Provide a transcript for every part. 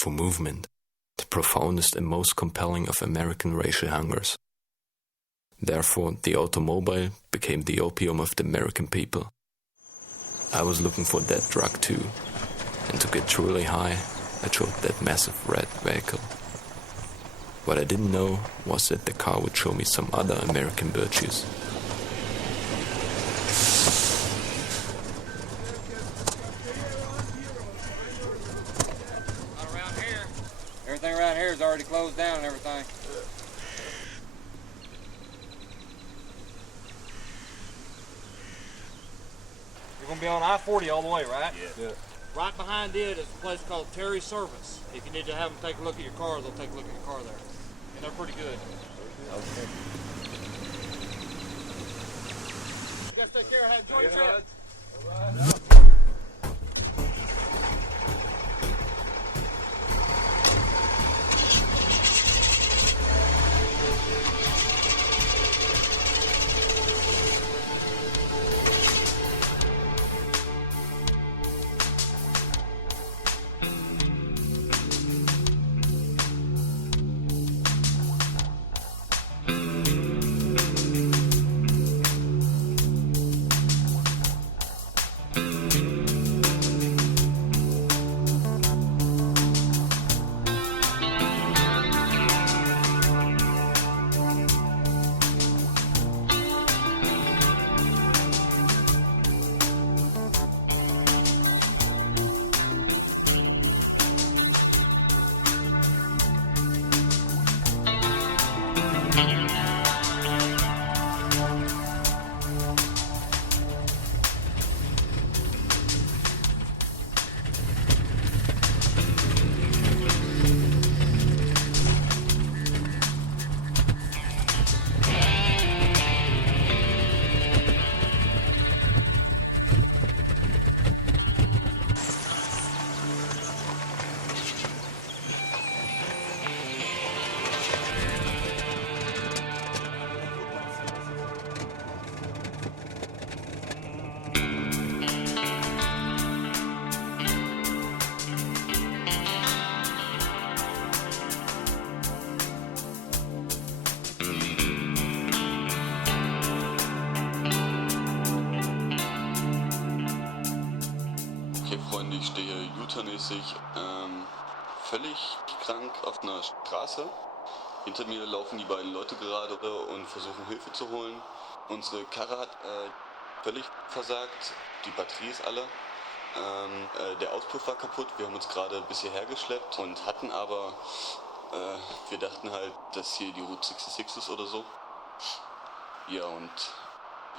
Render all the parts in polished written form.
for movement, the profoundest and most compelling of American racial hungers. Therefore, the automobile became the opium of the American people. I was looking for that drug too, and to get truly high, I chose that massive red vehicle. What I didn't know was that the car would show me some other American virtues. Not around here. Everything around here is already closed down and everything. You're going to be on I-40 all the way, right? Yeah. Right behind it is a place called Terry's Service. If you need to have them take a look at your car, they'll take a look at your car there. And they're pretty good. Okay. You guys take care. Enjoy your trip. All right. Ich stehe U-Turn-mäßig völlig krank auf einer Straße. Hinter mir laufen die beiden Leute gerade und versuchen Hilfe zu holen. Unsere Karre hat völlig versagt, die Batterie ist alle. Der Auspuff war kaputt, wir haben uns gerade bis hierher geschleppt und hatten aber, wir dachten halt, dass hier die Route 66 ist oder so. Ja und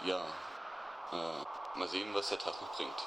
ja, mal sehen, was der Tag noch bringt.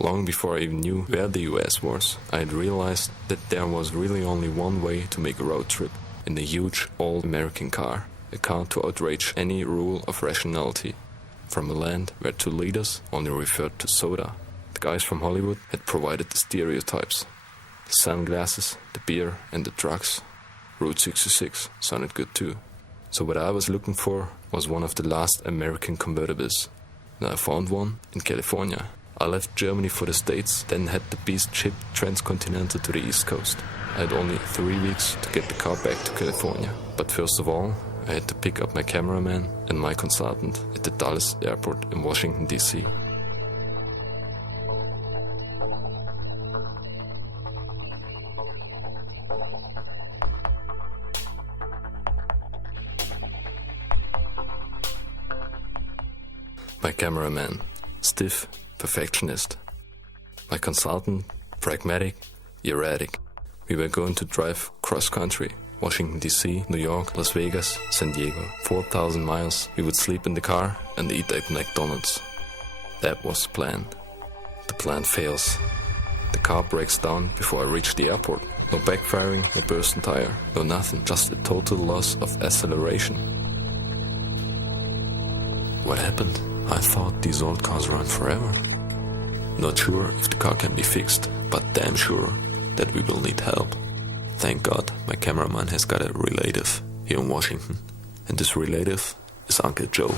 Long before I even knew where the US was, I had realized that there was really only one way to make a road trip, in a huge, all-American car, a car to outrage any rule of rationality. From a land where 2 liters only referred to soda, the guys from Hollywood had provided the stereotypes. The sunglasses, the beer and the drugs. Route 66 sounded good too. So what I was looking for was one of the last American convertibles. And I found one in California. I left Germany for the States, then had the beast shipped transcontinental to the East Coast. I had only 3 weeks to get the car back to California. But first of all, I had to pick up my cameraman and my consultant at the Dallas airport in Washington, D.C. My cameraman, stiff, perfectionist. My consultant, pragmatic, erratic. We were going to drive cross-country, Washington D.C., New York, Las Vegas, San Diego. 4,000 miles, we would sleep in the car and eat at McDonald's. That was the plan. The plan fails. The car breaks down before I reach the airport. No backfiring, no bursting tire, no nothing, just a total loss of acceleration. What happened? I thought these old cars run forever. Not sure if the car can be fixed, but damn sure that we will need help. Thank God my cameraman has got a relative here in Washington, and this relative is Uncle Joe.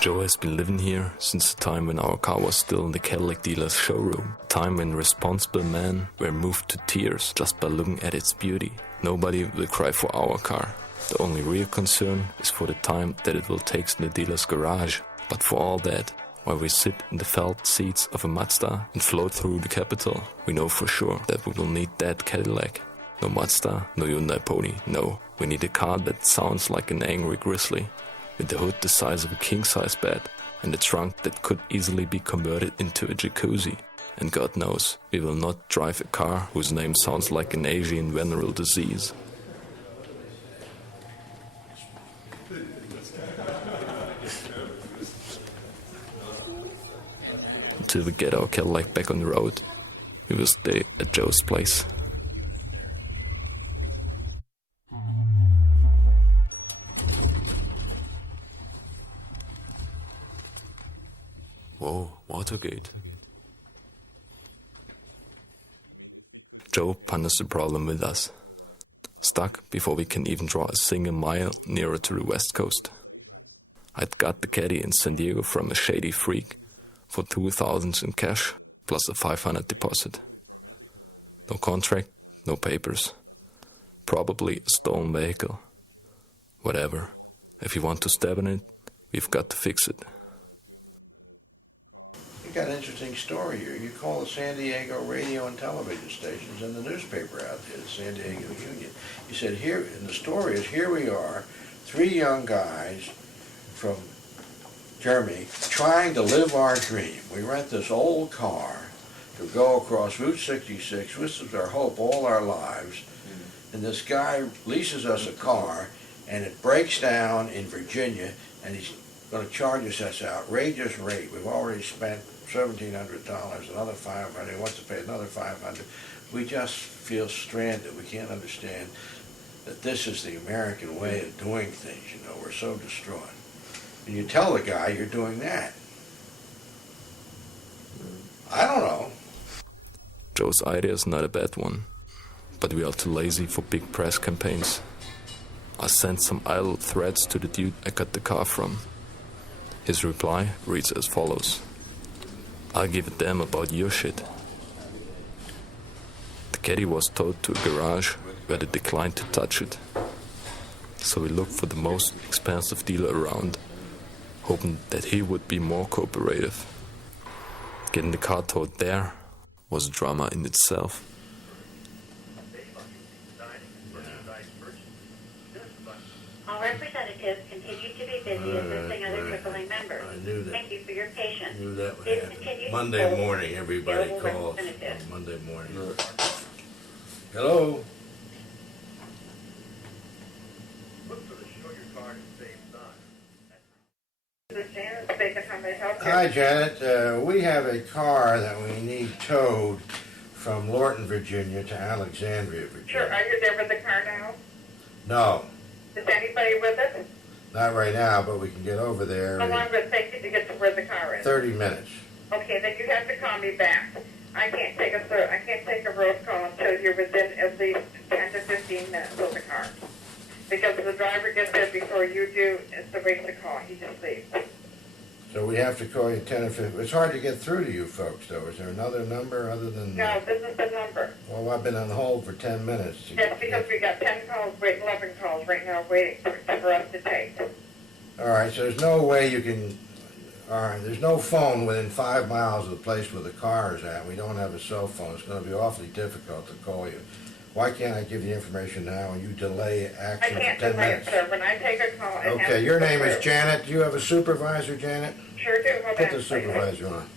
Joe has been living here since the time when our car was still in the Cadillac dealer's showroom. Time when responsible men were moved to tears just by looking at its beauty. Nobody will cry for our car. The only real concern is for the time that it will take in the dealer's garage. But for all that, while we sit in the felt seats of a Mazda and float through the capital, we know for sure that we will need that Cadillac. No Mazda, no Hyundai Pony, no. We need a car that sounds like an angry grizzly, with the hood the size of a king-size bed, and a trunk that could easily be converted into a jacuzzi. And God knows, we will not drive a car whose name sounds like an Asian venereal disease. Until we get our Cadillac back on the road, we will stay at Joe's place. Whoa, Watergate. Joe ponders the problem with us. Stuck before we can even draw a single mile nearer to the west coast. I'd got the caddy in San Diego from a shady freak for $2,000 in cash plus a $500 deposit. No contract, no papers. Probably a stolen vehicle. Whatever. If you want to stab in it, we've got to fix it. You got an interesting story here. You call the San Diego radio and television stations and the newspaper out there, the San Diego Union. You said here, and the story is, here we are, three young guys from Germany trying to live our dream. We rent this old car to go across Route 66. This is our hope all our lives. And this guy leases us a car, and it breaks down in Virginia, and he's going to charge us this outrageous rate. We've already spent $1,700, another $500. He wants to pay another $500. We just feel stranded. We can't understand that this is the American way of doing things. You know, we're so distraught. And you tell the guy you're doing that. I don't know. Joe's idea is not a bad one, but we are too lazy for big press campaigns. I sent some idle threats to the dude I got the car from. His reply reads as follows: I'll give a damn about your shit. The caddy was towed to a garage where they declined to touch it. So we looked for the most expensive dealer around, hoping that he would be more cooperative. Getting the car towed there was drama in itself. All representatives continue to be busy assisting other AAA members. I knew that. Thank you for your patience. I knew that would Please happen. continue Monday to morning, everybody available calls. representatives. Monday morning. Hello? Hi, Janet. We have a car that we need towed from Lorton, Virginia to Alexandria, Virginia. Sure, are you there with the car now? No, Is anybody with it? not right now, but we can get over there How in long will it take you to get to where the car is? 30 minutes. Okay, then you have to call me back. I can't take a road call until you're within at least 10 to 15 minutes of the car. Because if the driver gets there before you do, it's a waste of call. He just leaves. So we have to call you 10 or 15. It's hard to get through to you folks, though. Is there another number other than... No, this is the number. Well, I've been on hold for 10 minutes. That's because we got 10 calls, 11 calls right now waiting for us to take. All right, so there's no way you can... All right, there's no phone within 5 miles of the place where the car is at. We don't have a cell phone. It's going to be awfully difficult to call you. Why can't I give you information now and you delay action I can't for 10 delay minutes? it, sir. When I take a call... Okay, your name is Janet. Do you have a supervisor, Janet? Sure do. Hold Put on, the please. supervisor on.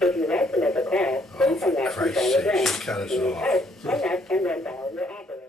If you'd like to make a call, please hang up and Christ's dial sake, again. she cut us If you off. hope, hang up and then dial your operator.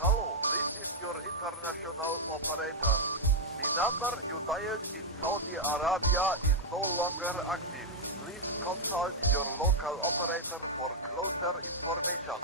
Hello, this is your international operator. The number you dialed in Saudi Arabia is no longer active. Please consult your local operator for closer information.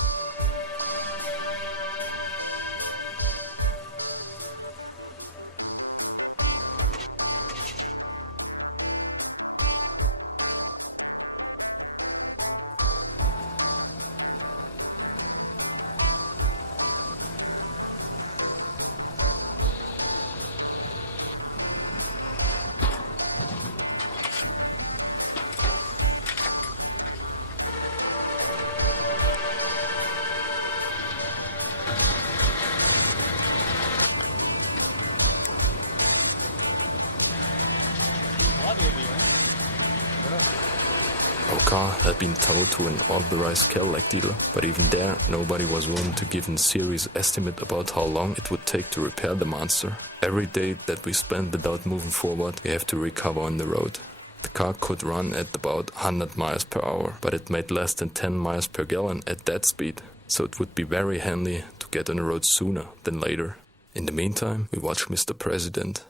Our car had been towed to an authorized Cadillac dealer, but even there, nobody was willing to give a serious estimate about how long it would take to repair the monster. Every day that we spent without moving forward, we have to recover on the road. The car could run at about 100 miles per hour, but it made less than 10 miles per gallon at that speed, so it would be very handy to get on the road sooner than later. In the meantime, we watch Mr. President,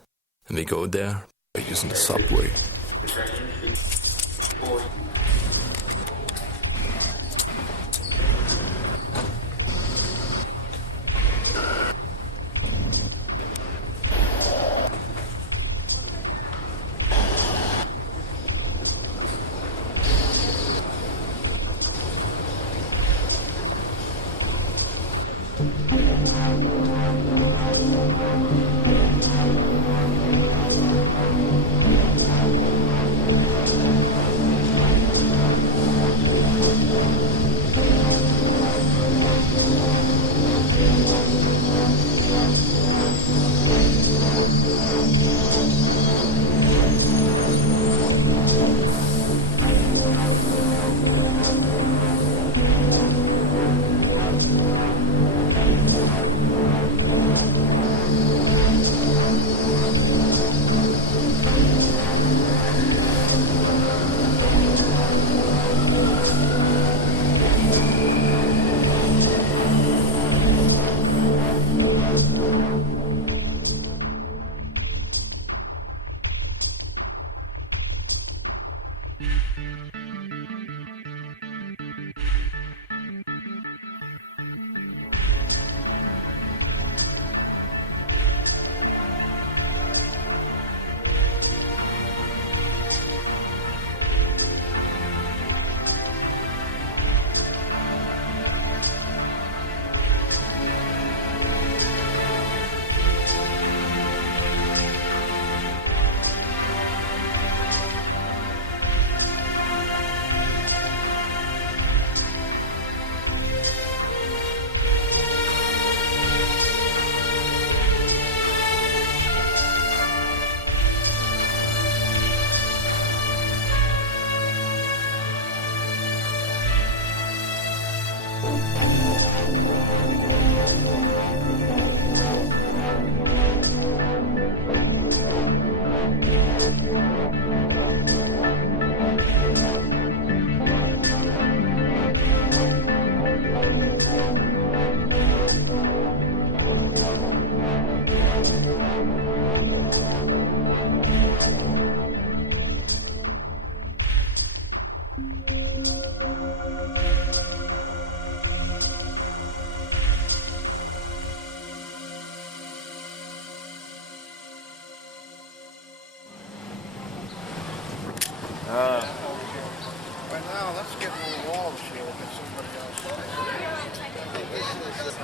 and we go there by using the subway.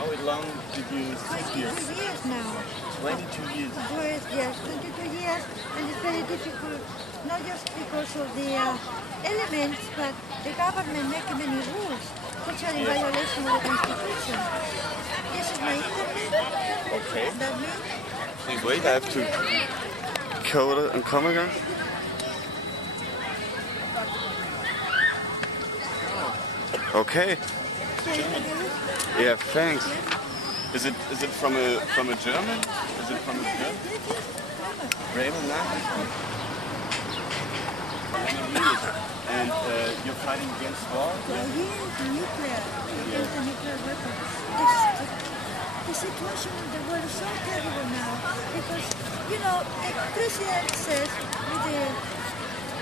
How long did you sit here? 22 years now. 22 years. Yes, 22 years, and it's very difficult, not just because of the elements, but the government making many rules, which are in violation of the Constitution. This is my internet. Okay. That means Please wait, I have to code and come again. Okay. Yeah, thanks. Is it from a German? Is it from a German? Bremen, and you're fighting against war? nuclear, against the nuclear weapon. The situation in the world is so terrible now because, the president says with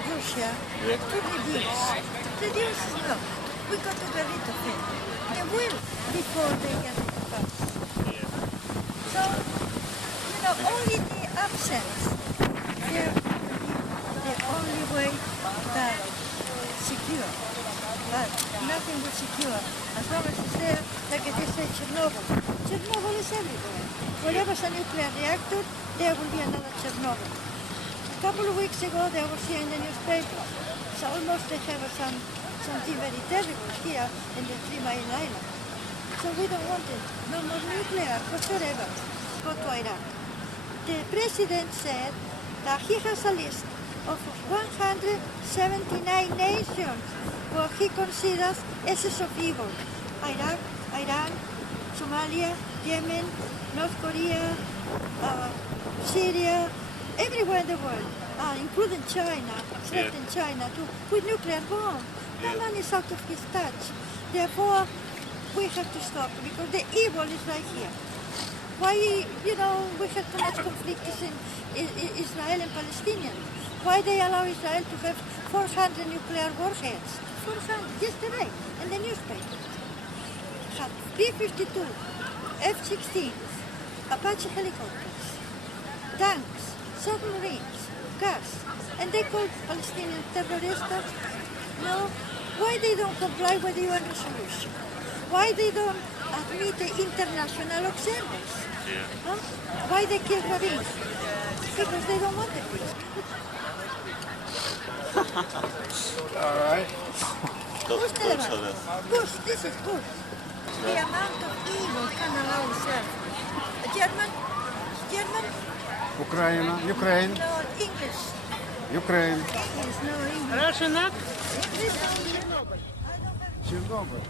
Russia to reduce. Reduce, no. We got to get rid of it. They will before they get rid of us. So, only the absence, the only way that secure. But nothing will secure as long as it's there, like they say Chernobyl. Chernobyl is everywhere. Wherever there's a nuclear reactor, there will be another Chernobyl. A couple of weeks ago, they were here in the newspaper. So almost they have something very terrible here in the 3 Mile Island. So we don't want it. No more nuclear, whatever. Go to Iraq. The president said that he has a list of 179 nations what he considers essence of evil. Iraq, Iran, Somalia, Yemen, North Korea, Syria, everywhere in the world, including China, threatening China too, with nuclear bomb. The man is out of his touch. Therefore, we have to stop because the evil is right here. Why, we have too much conflict in Israel and Palestinians. Why they allow Israel to have 400 nuclear warheads? 400, yesterday, in the newspaper. Had B-52, F-16s, Apache helicopters, tanks, submarines, gas, and they call Palestinian terrorists. No, why they don't comply with the UN resolution? Why they don't admit the international observers? Huh? Why they kill rabbis? Because they don't want the peace. All right. Push, this is push. The amount of evil can allow itself. German? Ukraine. No, English. Ukraine. English, no English. Russian? English, Chernobyl.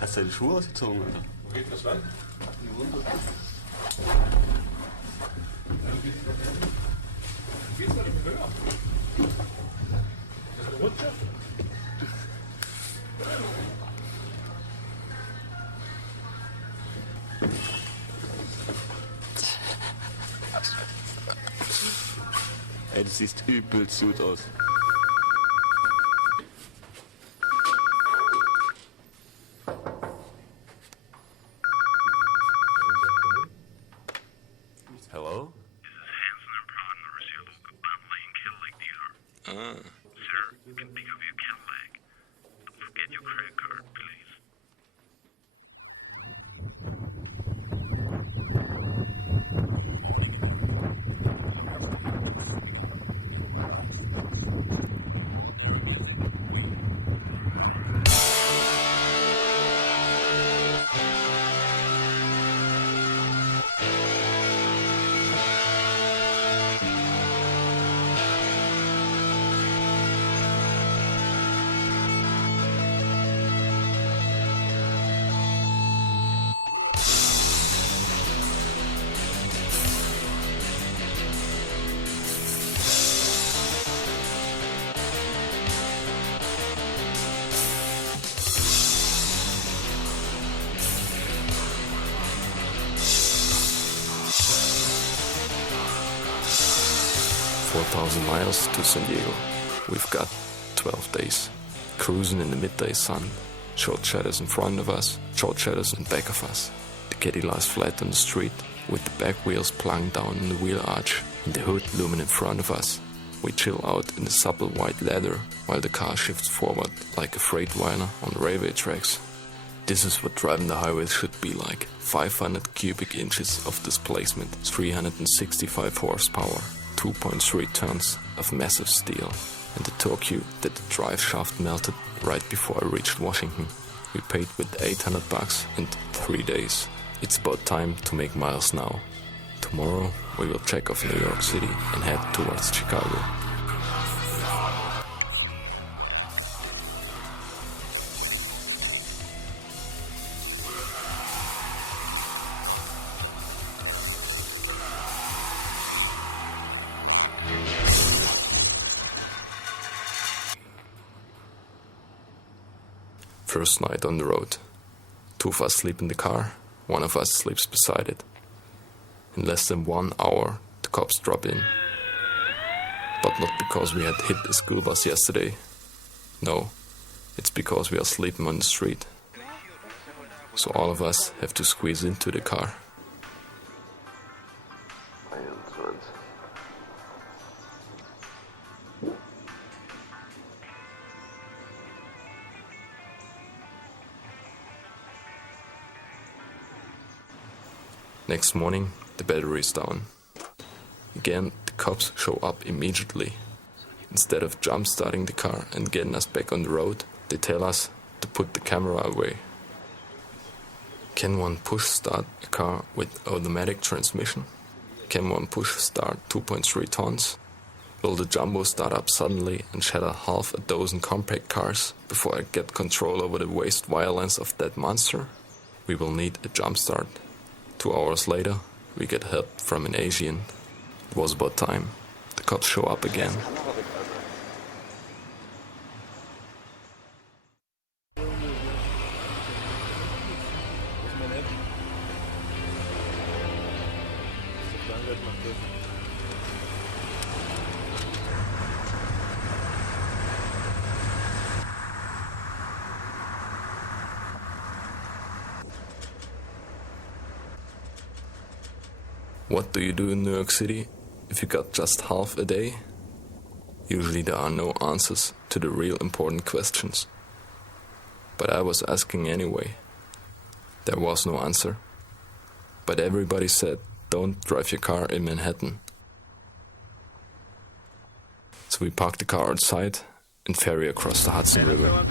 Hast du deine Schuhe ausgezogen, oder? Wo geht das lang? In die Runde. Geht's mal höher? Das ist eine Rutsche? Ey, du siehst übelst gut aus. Hello? This is Hanson and Prodner, your local Bentley and Cadillac dealer. Sir, you can pick up your Cadillac. Don't forget your credit card, please. 4,000 miles to San Diego. We've got 12 days. Cruising in the midday sun. Short shadows in front of us, short shadows in back of us. The caddy lies flat on the street, with the back wheels plunged down in the wheel arch and the hood looming in front of us. We chill out in the supple white leather while the car shifts forward like a freightliner on railway tracks. This is what driving the highways should be like. 500 cubic inches of displacement, 365 horsepower, 2.3 tons of massive steel, and the torque that the drive shaft melted right before I reached Washington. We paid with $800 in 3 days. It's about time to make miles now. Tomorrow we will check off New York City and head towards Chicago. First night on the road. 2 of us sleep in the car, 1 of us sleeps beside it. In less than 1 hour, the cops drop in. But not because we had hit a school bus yesterday. No, it's because we are sleeping on the street. So all of us have to squeeze into the car. Next morning, the battery is down. Again, the cops show up immediately. Instead of jump-starting the car and getting us back on the road, they tell us to put the camera away. Can one push-start a car with automatic transmission? Can one push-start 2.3 tons? Will the jumbo start up suddenly and shatter half a dozen compact cars before I get control over the waste violence of that monster? We will need a jump-start. 2 hours later, we get help from an Asian. It was about time. The cops show up again. What do you do in New York City if you got just half a day? Usually there are no answers to the real important questions. But I was asking anyway. There was no answer. But everybody said, don't drive your car in Manhattan. So we parked the car outside and ferry across the Hudson River.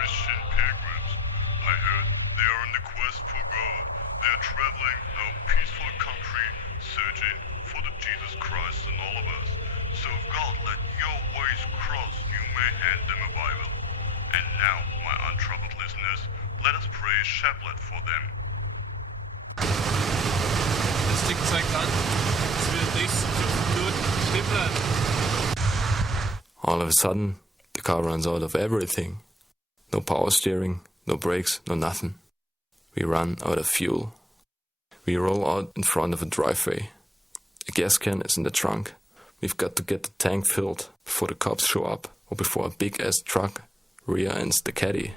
Christian pilgrims. I heard they are on the quest for God. They are traveling our peaceful country, searching for the Jesus Christ in all of us. So if God let your ways cross, you may hand them a Bible. And now, my untroubled listeners, let us pray a chaplet for them. Das Ding zeigt an, dass wir nächsten 5 Minuten stehen bleiben. All of a sudden, the car runs out of everything. No power steering, no brakes, no nothing. We run out of fuel. We roll out in front of a driveway. A gas can is in the trunk. We've got to get the tank filled before the cops show up or before a big-ass truck rear-ends the caddy.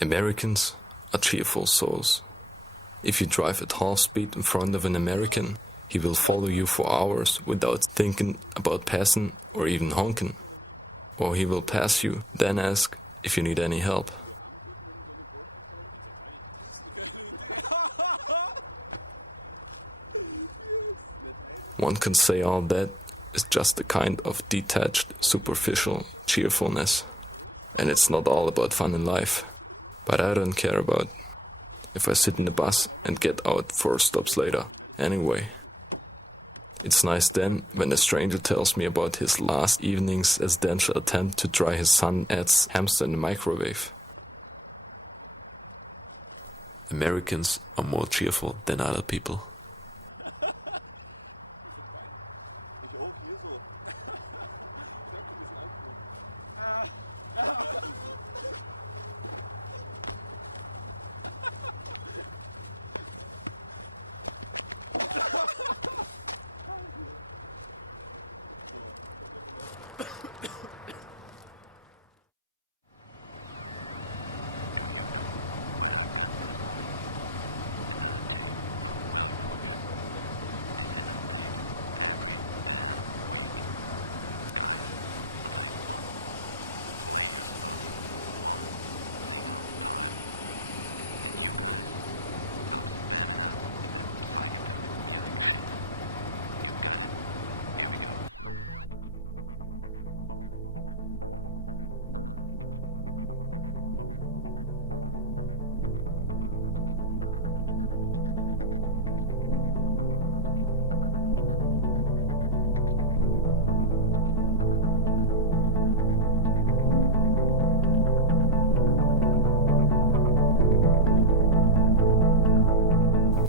Americans are cheerful souls. If you drive at half speed in front of an American, he will follow you for hours without thinking about passing or even honking. Or he will pass you, then ask if you need any help. One can say all that is just a kind of detached, superficial cheerfulness. And it's not all about fun in life. But I don't care about if I sit in the bus and get out 4 stops later. Anyway, it's nice then when a stranger tells me about his last evening's accidental attempt to dry his son's hamster in the microwave. Americans are more cheerful than other people.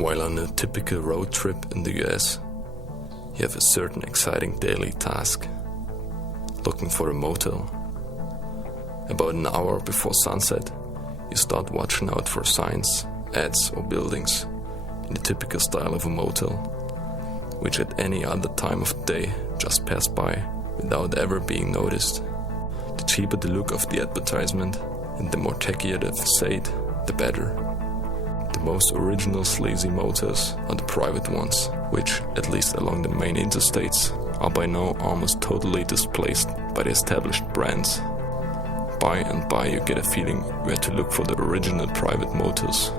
While on a typical road trip in the US, you have a certain exciting daily task: looking for a motel. About an hour before sunset, you start watching out for signs, ads or buildings in the typical style of a motel, which at any other time of the day just pass by without ever being noticed. The cheaper the look of the advertisement and the more tacky the facade, the better. The most original sleazy motels are the private ones, which, at least along the main interstates, are by now almost totally displaced by the established brands. By and by you get a feeling where to look for the original private motels.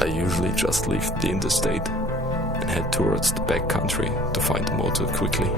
I usually just leave the interstate and head towards the backcountry to find a motel quickly.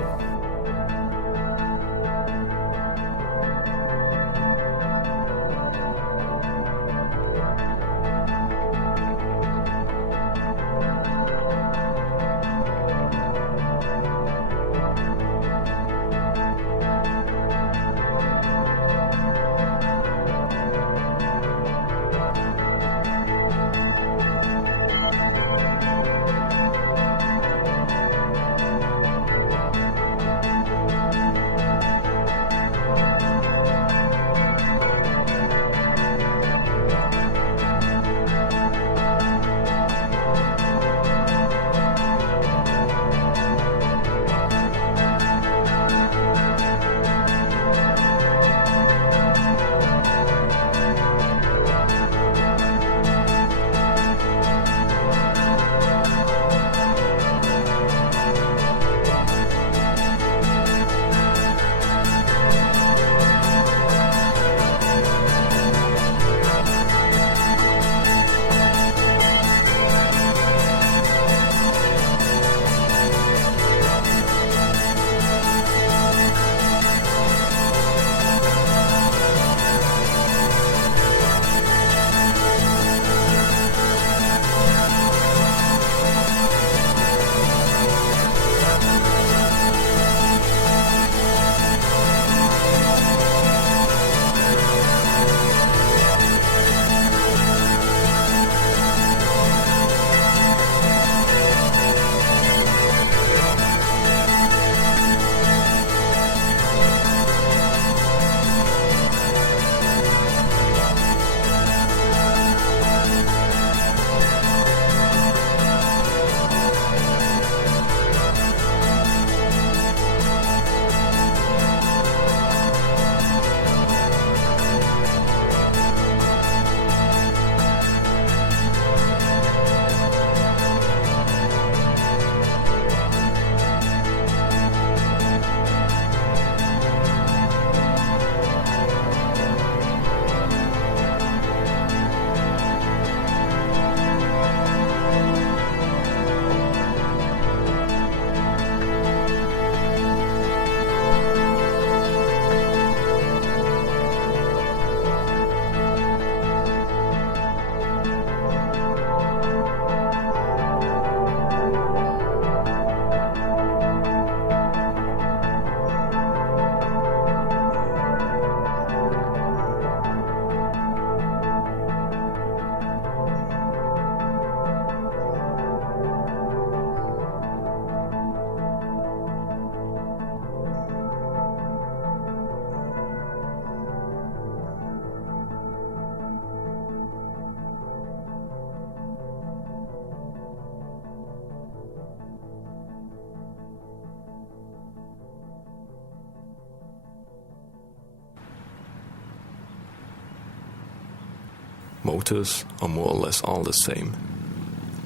Motors are more or less all the same.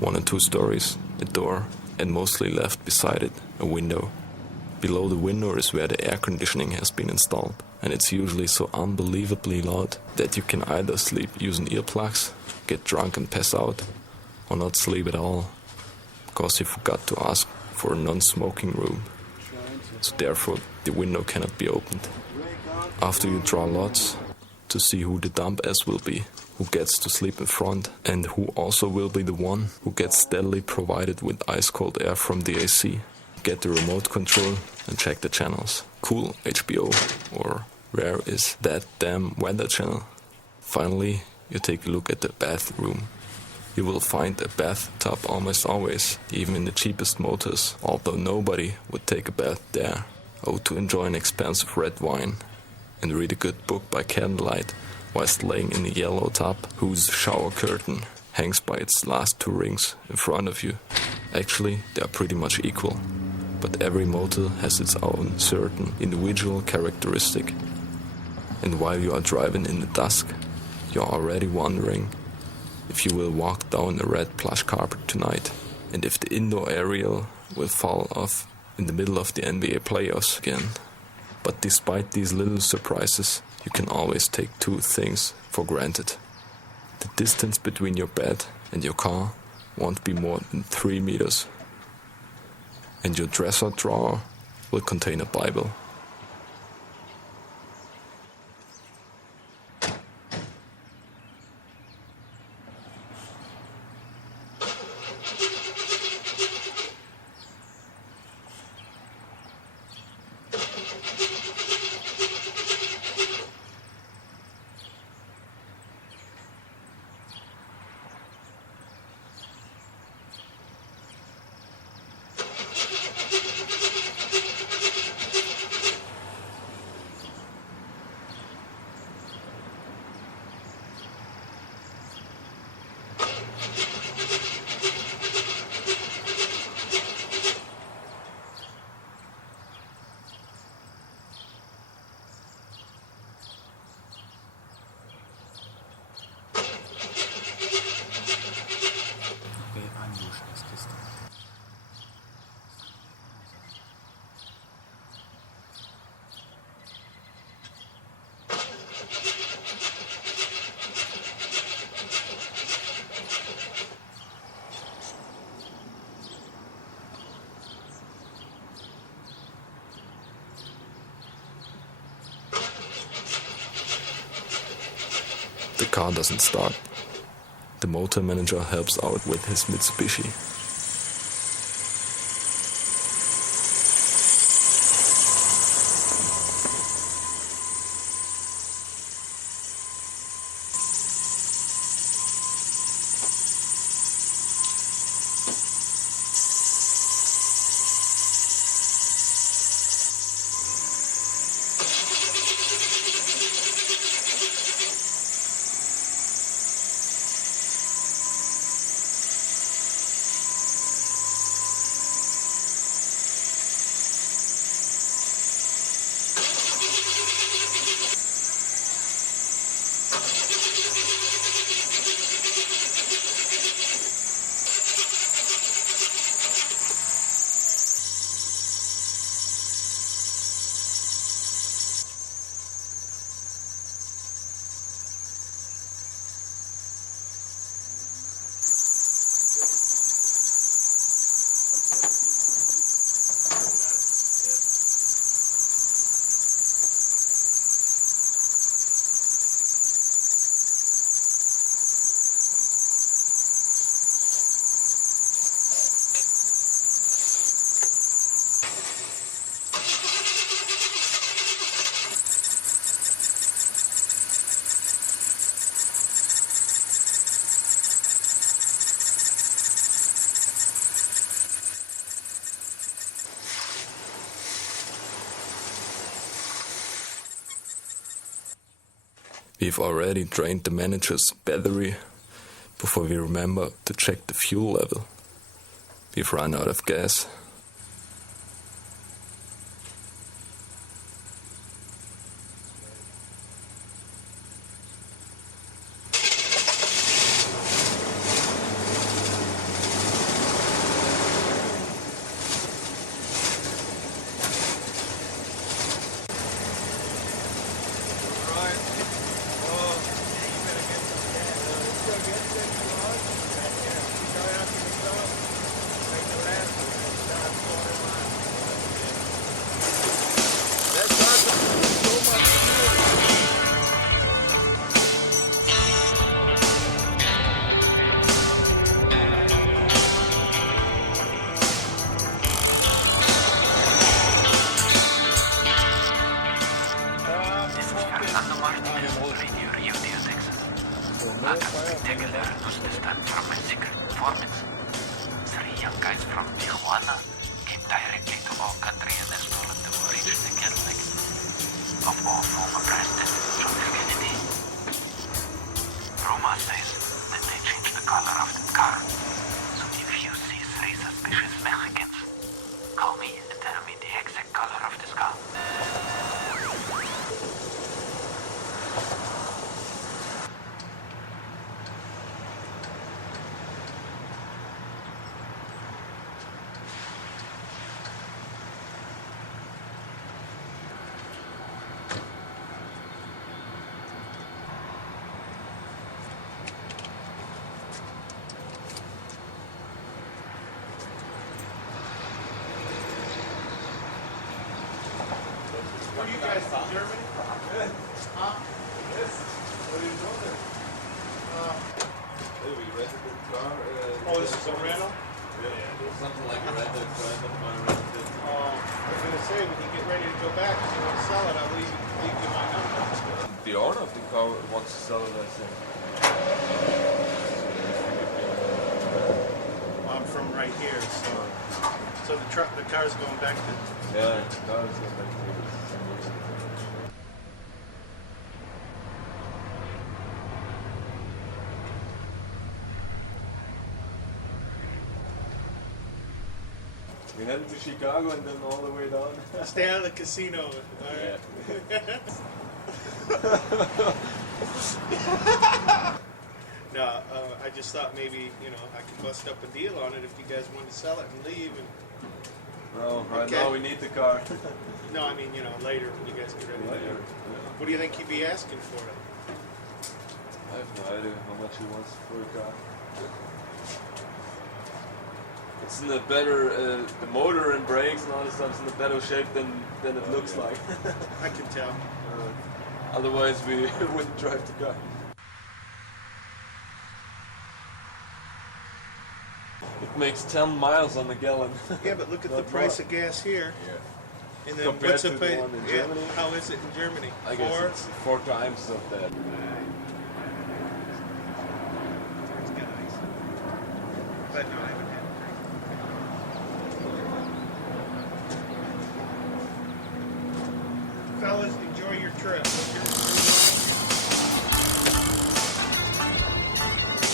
1 or 2 stories, a door, and mostly left beside it, a window. Below the window is where the air conditioning has been installed, and it's usually so unbelievably loud that you can either sleep using earplugs, get drunk and pass out, or not sleep at all, because you forgot to ask for a non-smoking room. So therefore the window cannot be opened. After you draw lots to see who the dumb ass will be, who gets to sleep in front, and who also will be the one who gets steadily provided with ice-cold air from the AC, get the remote control and check the channels. Cool, HBO, or where is that damn weather channel? Finally, you take a look at the bathroom. You will find a bathtub almost always, even in the cheapest motors, although nobody would take a bath there. Oh, to enjoy an expensive red wine and read a good book by candlelight whilst laying in a yellow tub whose shower curtain hangs by its last 2 rings in front of you. Actually, they are pretty much equal, but every motor has its own certain individual characteristic. And while you are driving in the dusk, you are already wondering if you will walk down a red plush carpet tonight, and if the indoor aerial will fall off in the middle of the NBA playoffs again. But despite these little surprises, you can always take 2 things for granted. The distance between your bed and your car won't be more than 3 meters, and your dresser drawer will contain a Bible. The car doesn't start. The motor manager helps out with his Mitsubishi. We've already drained the manager's battery before we remember to check the fuel level. We've run out of gas. guys from Tijuana came directly to our country and they stolen the original Cadillac of our former president, John F. Kennedy. Rumor says that they changed the color of the car. So if you see three suspicious Mexicans, call me and tell me the exact color of this car. Where are you guys from? Germany? Good. Huh? Yes. What are you doing there? We rented the car. Oh, this is a rental? Yeah, something like a rental car that my rented. I was going to say, when you get ready to go back, if you want to sell it, I'll leave you my number. The owner of the car wants to sell it, I think. I'm from right here, so the car's going back to... Yeah, the car is going back to... We headed to Chicago and then all the way down. Stay out of the casino. All right. Yeah. No, I just thought maybe, I could bust up a deal on it if you guys wanted to sell it and leave. No, right now we need the car. No, I mean, later when you guys get ready. Later. What do you think he'd be asking for it? I have no idea how much he wants for a car. It's in a better, the motor and brakes and all this stuff's in a better shape than it looks like. I can tell. Otherwise we wouldn't drive the car. It makes 10 miles on the gallon. Yeah, but look at the price of gas here. Yeah. And then compared what's to the the one in Germany? How is it in Germany? I guess it's 4 times of that. But no, I haven't had it. Fellas, enjoy your trip.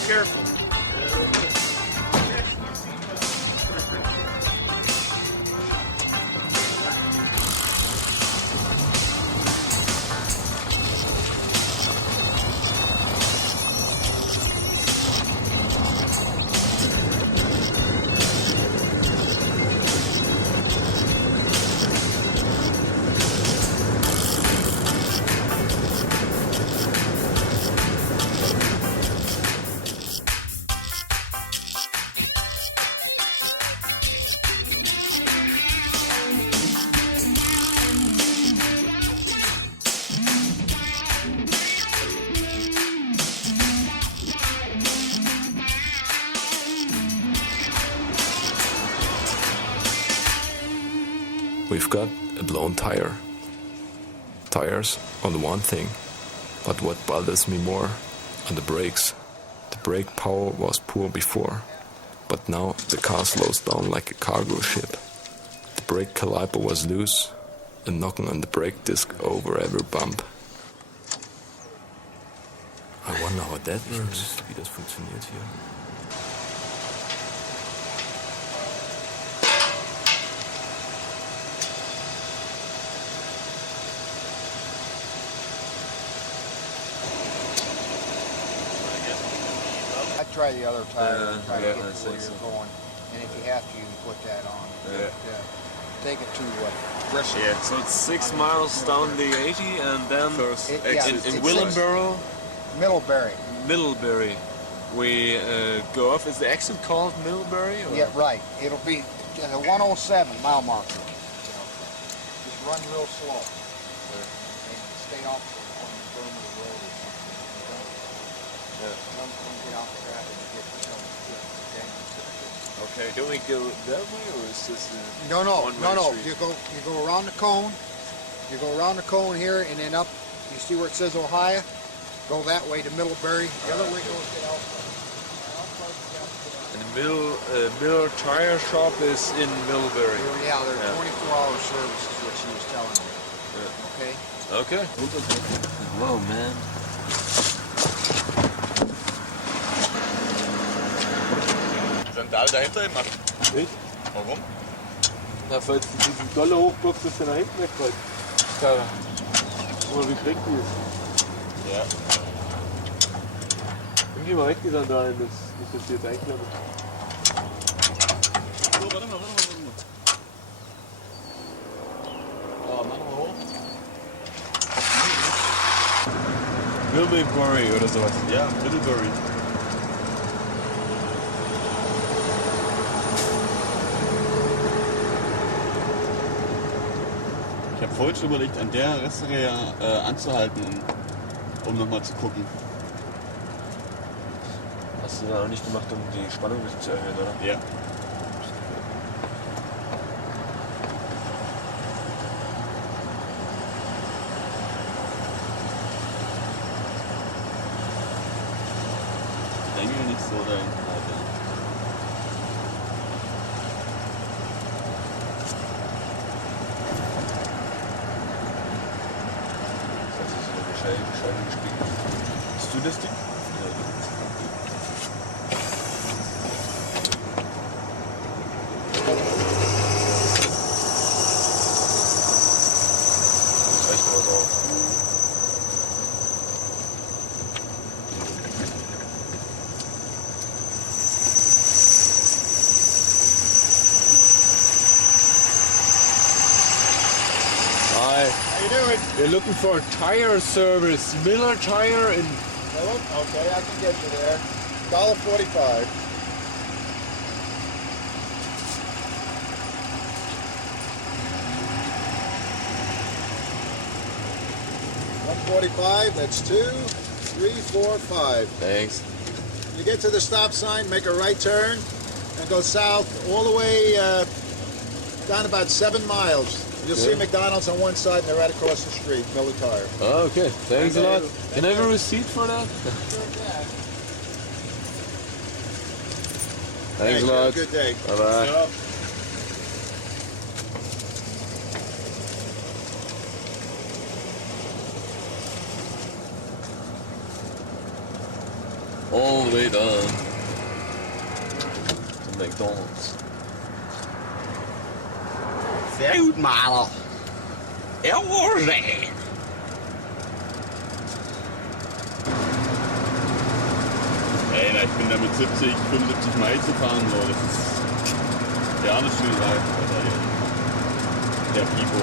Careful. We've got a blown tire. Tires on the one thing, but what bothers me more are the brakes. The brake power was poor before, but now the car slows down like a cargo ship. The brake caliper was loose and knocking on the brake disc over every bump. I wonder how that works, wie das funktioniert hier. Try the other tire and try to get to where you're going. And if you have to, you can put that on. Yeah. Take it to Bristol. Yeah, so it's 6 miles down the 80 and then in Willenboro? Middlebury. We go off. Is the exit called Middlebury? Or? Yeah, right. It'll be the 107 mile marker. Just run real slow. And stay off on the berm of the road or something. Don't get off the track and get yourself damaged. Okay, can we go that way or is this No. street? You go around the cone. You go around the cone here and then up. You see where it says Ohio? Go that way to Middlebury. The other way goes to Alpha. And Miller Tire Shop is in Millbury. Yeah, they're 24-hour service is what she was telling me. Okay? Okay. Whoa, man. Sandal dahinter gemacht. Ich? Warum? Na, falls du diesen Dolle hochblockst, dass der nach hinten wegfällt. Karre. Oder wie kriegt die es? Ja. Nimm die mal weg, die Sandalen, das ist jetzt einklemmen. So, warte mal. Oh, mach mal hoch. Middlebury oder sowas. Ja, Middlebury. Ich habe vorhin schon überlegt, an der Restaurant anzuhalten, um nochmal zu gucken. Hast du da auch nicht gemacht, um die Spannung ein bisschen zu erhöhen, oder? Ja. Drängel nicht so rein. Scheibe gespielt. Bist du das Ding? Das reicht aber so. Hi. How you doing? We're looking for a tire service. Miller Tire in... Okay, I can get you there. $1.45. $1.45, that's 2, 3, 4, 5. Thanks. You get to the stop sign, make a right turn, and go south all the way down about 7 miles. You'll see McDonald's on one side and they're right across the street, Miller Tire. Oh, okay. Thanks a lot. Can I have a receipt for that? Thanks a lot. Have a good day. Bye-bye. Yep. All the way down to McDonald's. Sehr gut, Maler. Jawohl. Ey, na, ich bin da mit 70, 75 Miles gefahren, so. Das ist ja nicht viel weit. Der Pipo.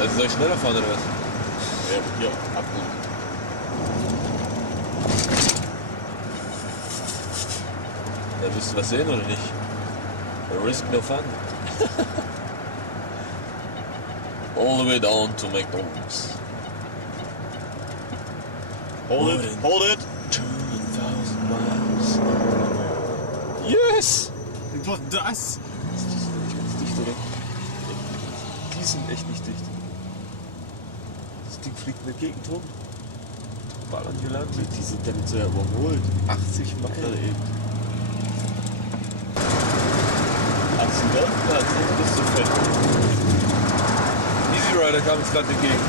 Also soll ich schneller fahren oder was? Ja, hier, abrunden. Ja, willst du was sehen oder nicht? Risk no fun. All the way down to McDonald's. Hold it, hold it. 2,000 miles. Yes! Was das? Die sind nicht ganz dicht, oder? Die sind echt nicht dicht. Das Ding fliegt in der Gegend rum. Ballern hier lang. Die sind damit so überholt. 80 Meilen eben. Hast du dort? Ja, das bist du fett. Easy Rider kam uns gerade entgegen.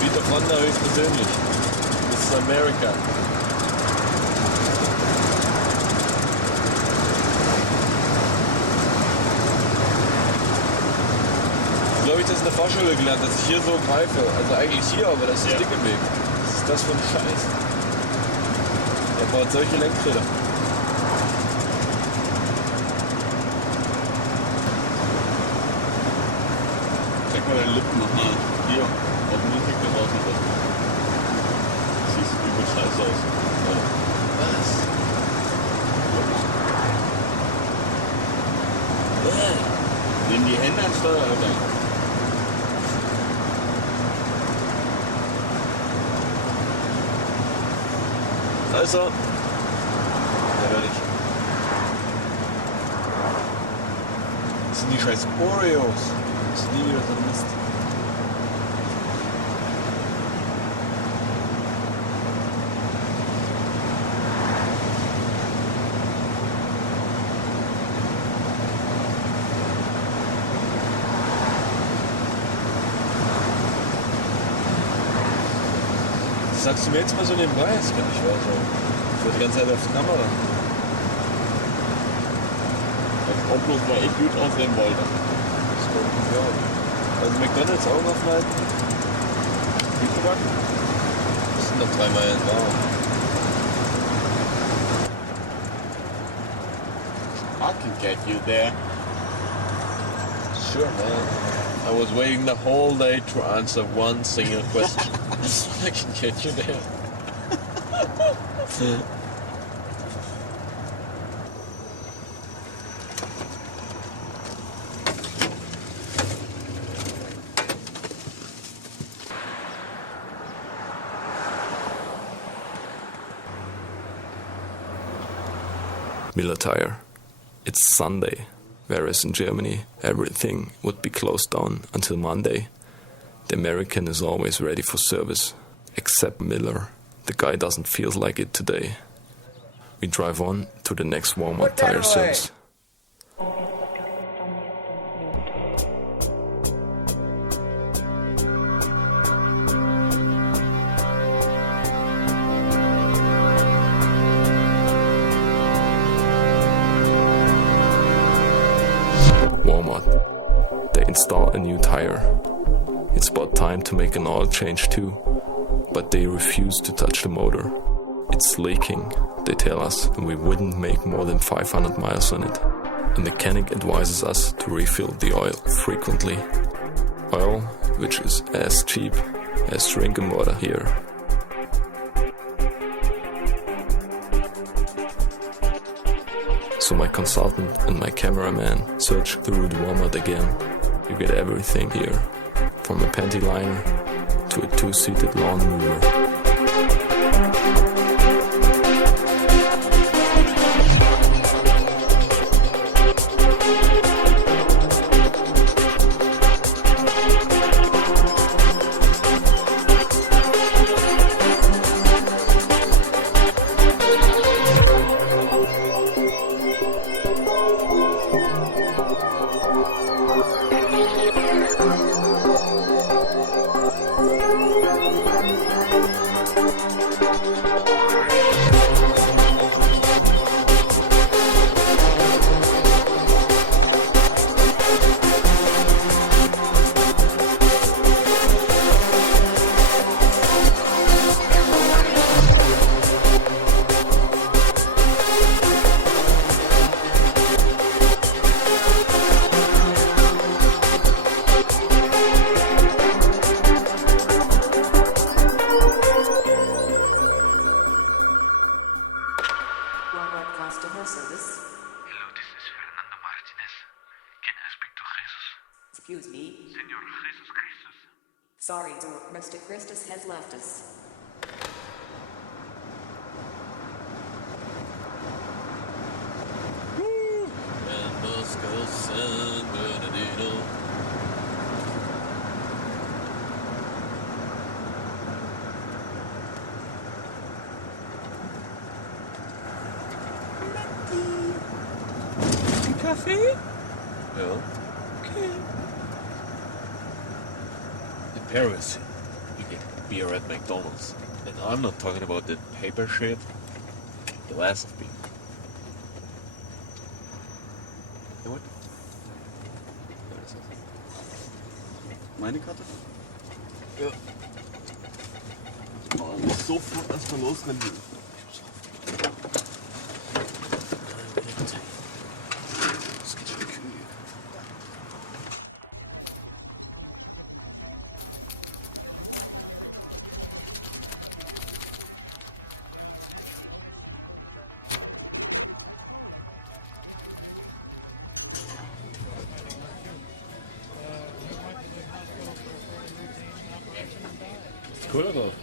Peter Fonda höchstpersönlich. Mr. America. So habe ich das in der Fahrschule gelernt, dass ich hier so greife. Also eigentlich hier, aber das ist dick im Weg. Was ist das für ein Scheiß? Er baut solche Lenkräder. Check mal deine Lippen nochmal. Hier, auf dem Musik da draußen. Siehst übel scheiße aus. Was? Nimm die Hände ans Steuer, Alter. Da ist er. Ja, werde ich. Das sind die scheiß Oreos. Das ist nie wieder so ein Mist. sagst du mir jetzt mal so nebenbei? Das kann nicht wahr sein. Ich war die ganze Zeit auf der Kamera. Ob bloß mal echt gut aussehen wollte. Das kommt nicht wahr. Also McDonalds Augen aufhalten. Digipak? Das sind noch 3 Meilen da. I can get you there. Sure, man. I was waiting the whole day to answer one single question. I can get you there. Miller Tire. It's Sunday, whereas in Germany everything would be closed down until Monday. The American is always ready for service, except Miller. The guy doesn't feel like it today. We drive on to the next Walmart tire service. Walmart. They install a new tire. It's about time to make an oil change too, but they refuse to touch the motor. It's leaking, they tell us, and we wouldn't make more than 500 miles on it. The mechanic advises us to refill the oil frequently. Oil, which is as cheap as drinking water here. So my consultant and my cameraman search through the Walmart again. You get everything here, from a panty liner to a 2-seated lawn mower. Excuse me. Senor Jesus Christus. Sorry, Mr. Christus has left us. And Bosco San Bernardino. Kaffee? Ja. Okay. In Paris, you get beer at McDonald's. And I'm not talking about the paper shit. Glass of beer. Ja, what? Meine Karte? Ja. Oh, muss sofort erstmal losrennen. Cool drauf.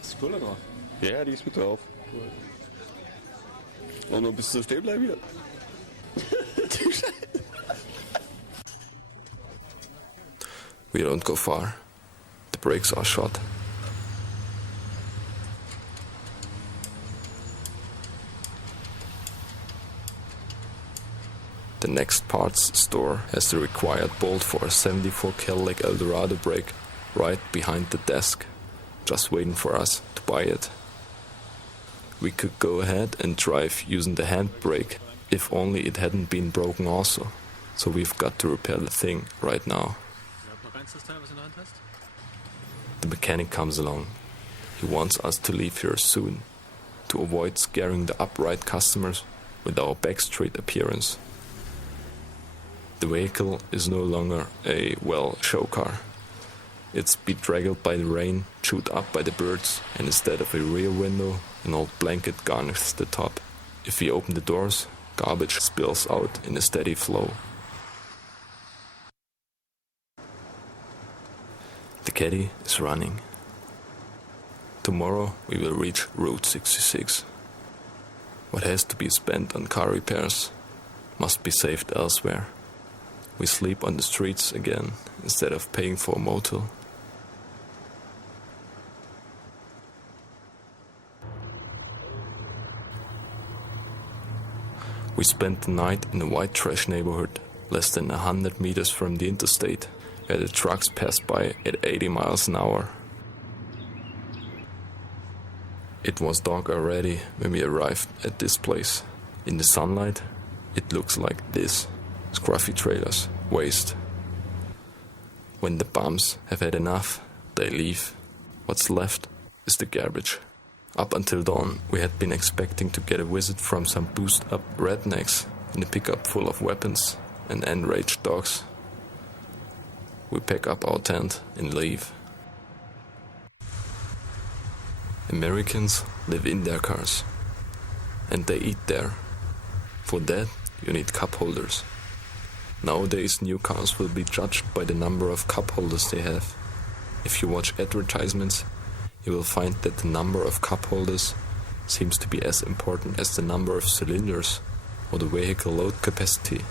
Ist Cola drauf? Ja, die ist mit drauf. Cool. Und noch bis du stehen bleiben hier. We don't go far. The brakes are shot. The next parts store has the required bolt for a 74 Cadillac Eldorado brake right behind the desk, just waiting for us to buy it. We could go ahead and drive using the handbrake if only it hadn't been broken also. So we've got to repair the thing right now. The mechanic comes along. He wants us to leave here soon to avoid scaring the upright customers with our backstreet appearance. The vehicle is no longer a, show car. It's bedraggled by the rain, chewed up by the birds, and instead of a rear window, an old blanket garnishes the top. If we open the doors, garbage spills out in a steady flow. The caddy is running. Tomorrow we will reach Route 66. What has to be spent on car repairs must be saved elsewhere. We sleep on the streets again instead of paying for a motel. We spent the night in a white trash neighborhood less than 100 meters from the interstate, where the trucks passed by at 80 miles an hour. It was dark already when we arrived at this place. In the sunlight, it looks like this. Scruffy trailers, waste. When the bums have had enough, they leave. What's left is the garbage. Up until dawn, we had been expecting to get a visit from some boozed-up rednecks in a pickup full of weapons and enraged dogs. We pack up our tent and leave. Americans live in their cars, and they eat there. For that, you need cup holders. Nowadays, new cars will be judged by the number of cup holders they have. If you watch advertisements, you will find that the number of cup holders seems to be as important as the number of cylinders or the vehicle load capacity.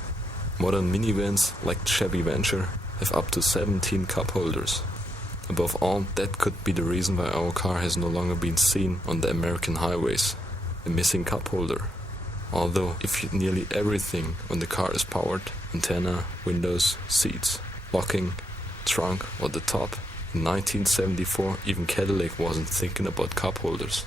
Modern minivans like the Chevy Venture have up to 17 cup holders. Above all, that could be the reason why our car has no longer been seen on the American highways, a missing cup holder. Although, if nearly everything on the car is powered, antenna, windows, seats, locking, trunk or the top, in 1974 even Cadillac wasn't thinking about cup holders.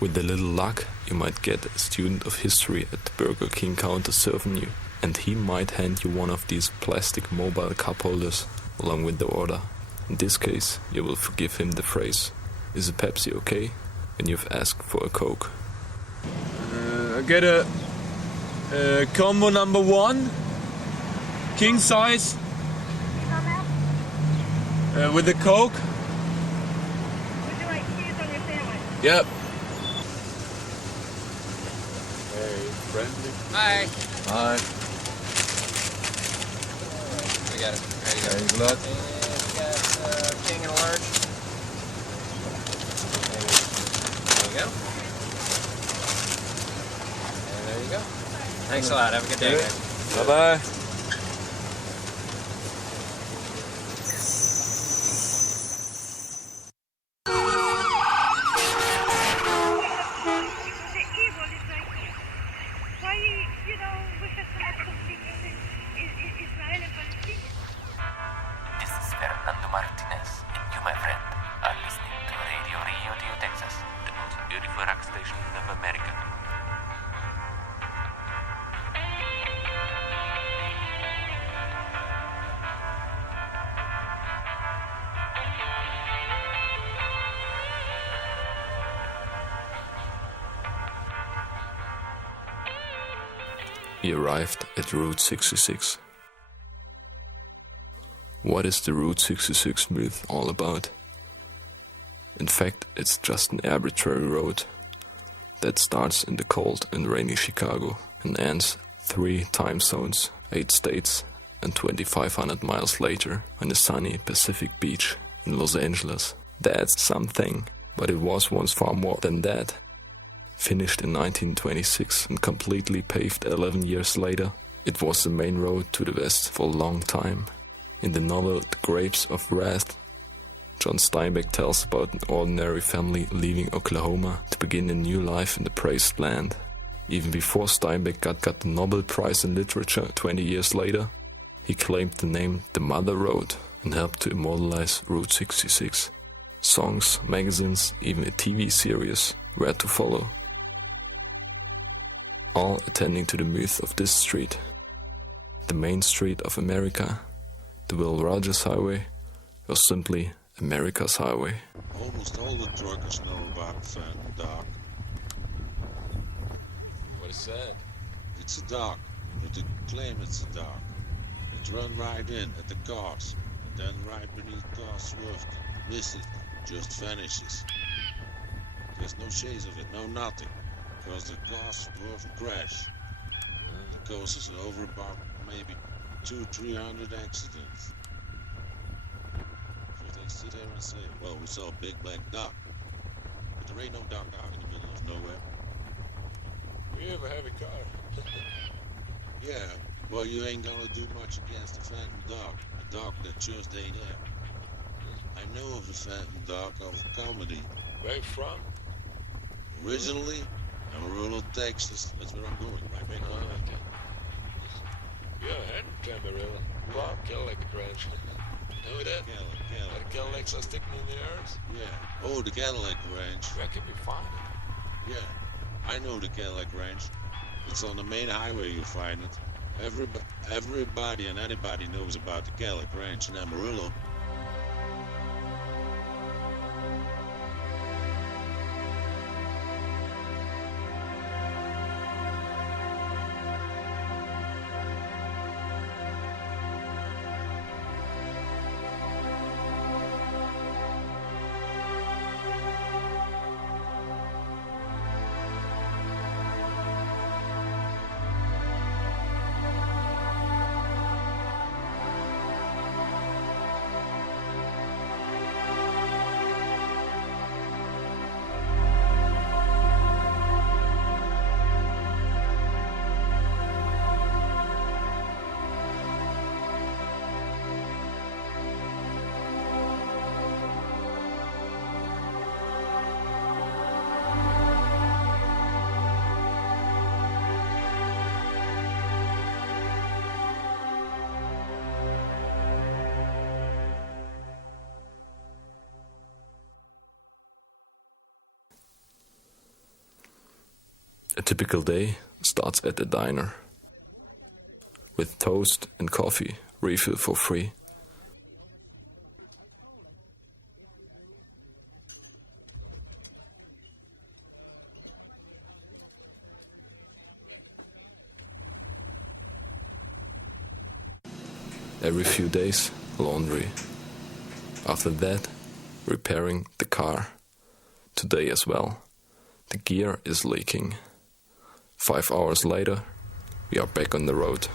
With a little luck, you might get a student of history at the Burger King counter serving you, and he might hand you one of these plastic mobile cup holders along with the order. In this case, you will forgive him the phrase, "Is a Pepsi okay?" when you've asked for a Coke. I get a combo number 1, king size, with a Coke. Would you like cheese on your sandwich? Yep. Hey, friendly. Hi. Hi. We got it. There you go. Thanks a lot. And we got king and a large. There you go. And there you go. Thanks a lot. Have a good day, guys. Bye-bye. We arrived at Route 66. What is the Route 66 myth all about? In fact, it's just an arbitrary road that starts in the cold and rainy Chicago and ends 3 time zones, 8 states, and 2,500 miles later on a sunny Pacific beach in Los Angeles. That's something, but it was once far more than that. Finished in 1926 and completely paved 11 years later, it was the main road to the west for a long time. In the novel The Grapes of Wrath, John Steinbeck tells about an ordinary family leaving Oklahoma to begin a new life in the Praised Land. Even before Steinbeck got the Nobel Prize in Literature 20 years later, he claimed the name The Mother Road and helped to immortalize Route 66. Songs, magazines, even a TV series were to follow. All attending to the myth of this street. The main street of America, the Will Rogers Highway, or simply America's Highway. Almost all the truckers know about Phantom Dock. What is that? It's a dock, but they claim it's a dock. It's run right in at the cars, and then right beneath car swerve, miss it, just vanishes. There's no chase of it, no nothing, because the cars swerve and crash. The causes over about maybe 200-300 accidents. So they sit there and say, well, we saw a big black dock, but there ain't no dock out in the middle of nowhere. We have a heavy car. Yeah, well, you ain't gonna do much against the Phantom Dock, a dock that just ain't there. I know of the Phantom Dock of comedy. Where you from? Originally, Amarillo, Texas. That's where I'm going, right back home. Okay. Yeah, I had Amarillo. Wow, Cadillac Ranch. Know that? Cadillac. The Cadillacs are sticking in the earth? Yeah. Oh, the Cadillac Ranch. Where can we find it? Yeah. I know the Cadillac Ranch. It's on the main highway you'll find it. Everybody and anybody knows about the Cadillac Ranch in Amarillo. A typical day starts at a diner. With toast and coffee, refill for free. Every few days, laundry. After that, repairing the car. Today as well. The gear is leaking. 5 hours later, we are back on the road.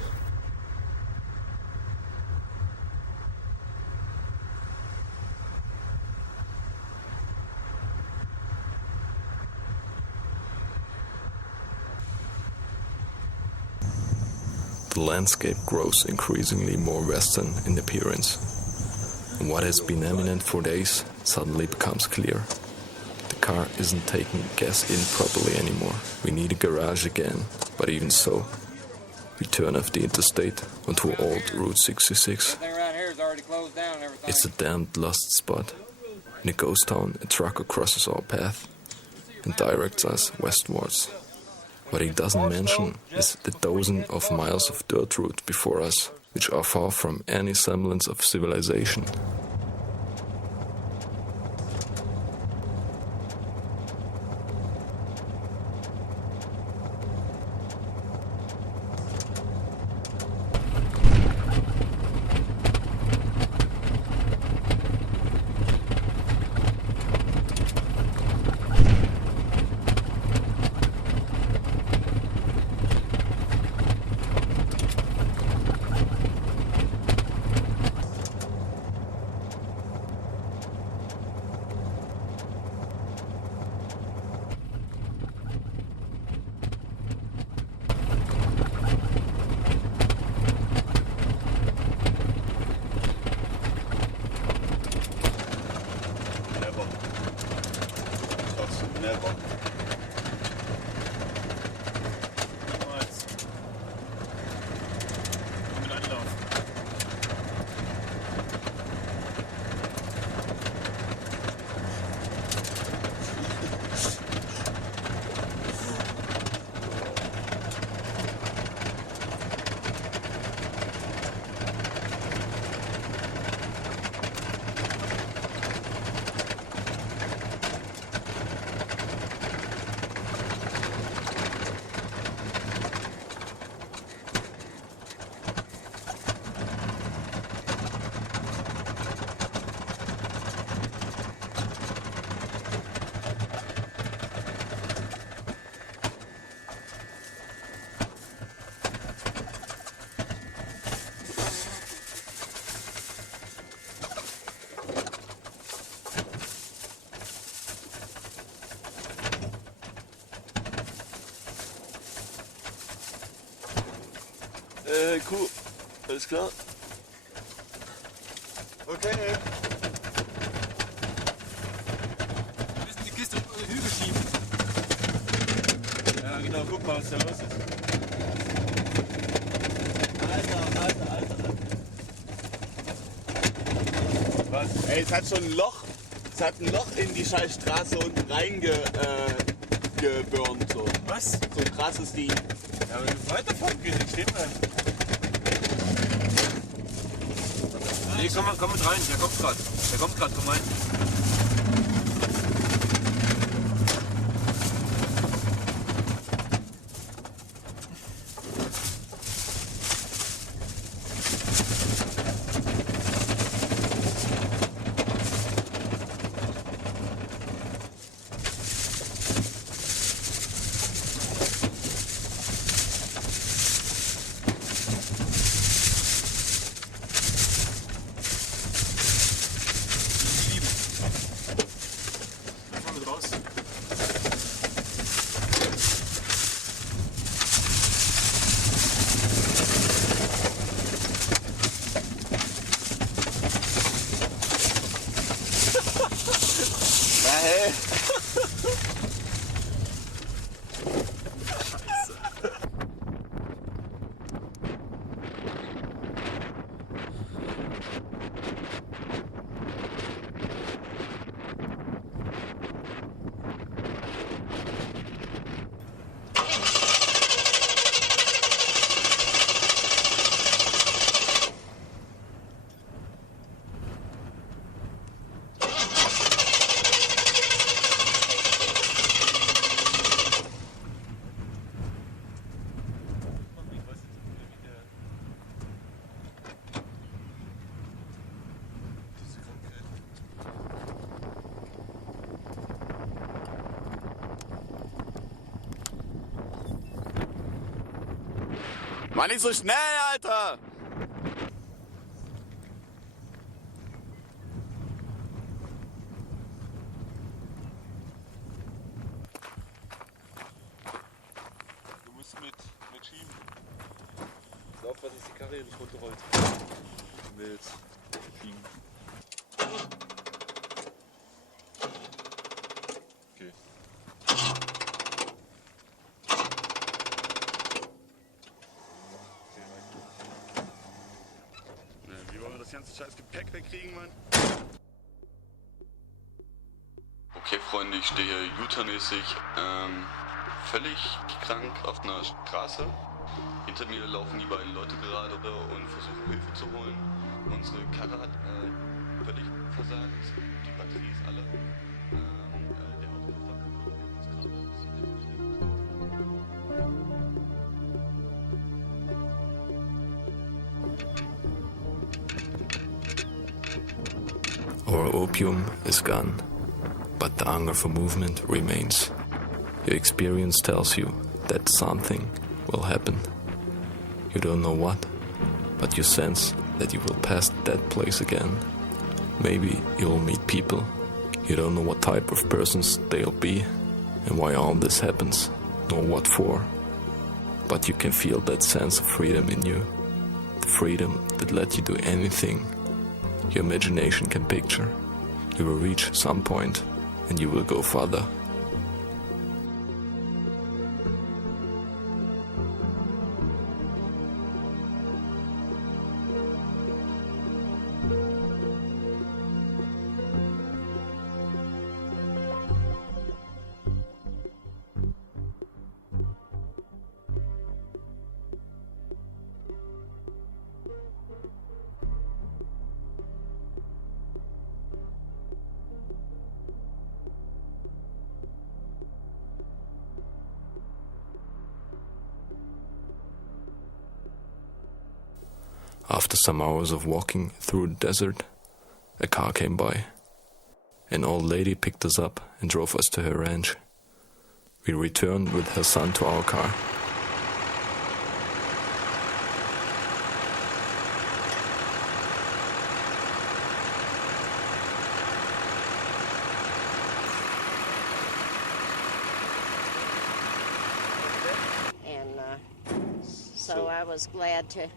The landscape grows increasingly more western in appearance. And what has been eminent for days suddenly becomes clear. The car isn't taking gas in properly anymore. We need a garage again, but even so, we turn off the interstate onto old Route 66. Everything right here is already closed down and everything. It's a damned lost spot. In a ghost town, a trucker crosses our path and directs us westwards. What he doesn't mention is the dozen of miles of dirt route before us, which are far from any semblance of civilization. Alles klar? Okay. Wir müssen die Kiste über den Hügel schieben. Ja, genau, guck mal, was da los ist. Alter. Was? Ey, es hat schon ein Loch. Es hat ein Loch in die scheiß Straße unten reingebürnt. So. Was? So krass ist die. Ja, aber wenn du weiterfahren gehst, dann stehen wir. Nee, komm mit rein, der kommt grad, komm rein. Mann, nicht so schnell, Alter! Du musst mit schieben. Pass auf, dass die Karre hier nicht runterrollt. Du willst schieben. Okay. Wie wollen wir das ganze scheiß Gepäck wegkriegen, Mann? Okay, Freunde, ich stehe hier U-Turn-mäßig völlig krank auf einer Straße. Hinter mir laufen die beiden Leute gerade und versuchen Hilfe zu holen. Unsere Karre hat völlig versagt. Die Batterie ist alle. Der Auspuff war kaputt. Wir uns gerade ein bisschen Our opium is gone, but the hunger for movement remains. Your experience tells you that something will happen. You don't know what, but you sense that you will pass that place again. Maybe you will meet people. You don't know what type of persons they'll be and why all this happens, nor what for. But you can feel that sense of freedom in you. The freedom that lets you do anything your imagination can picture. You will reach some point and you will go further. After some hours of walking through the desert, a car came by. An old lady picked us up and drove us to her ranch. We returned with her son to our car. And so I was glad to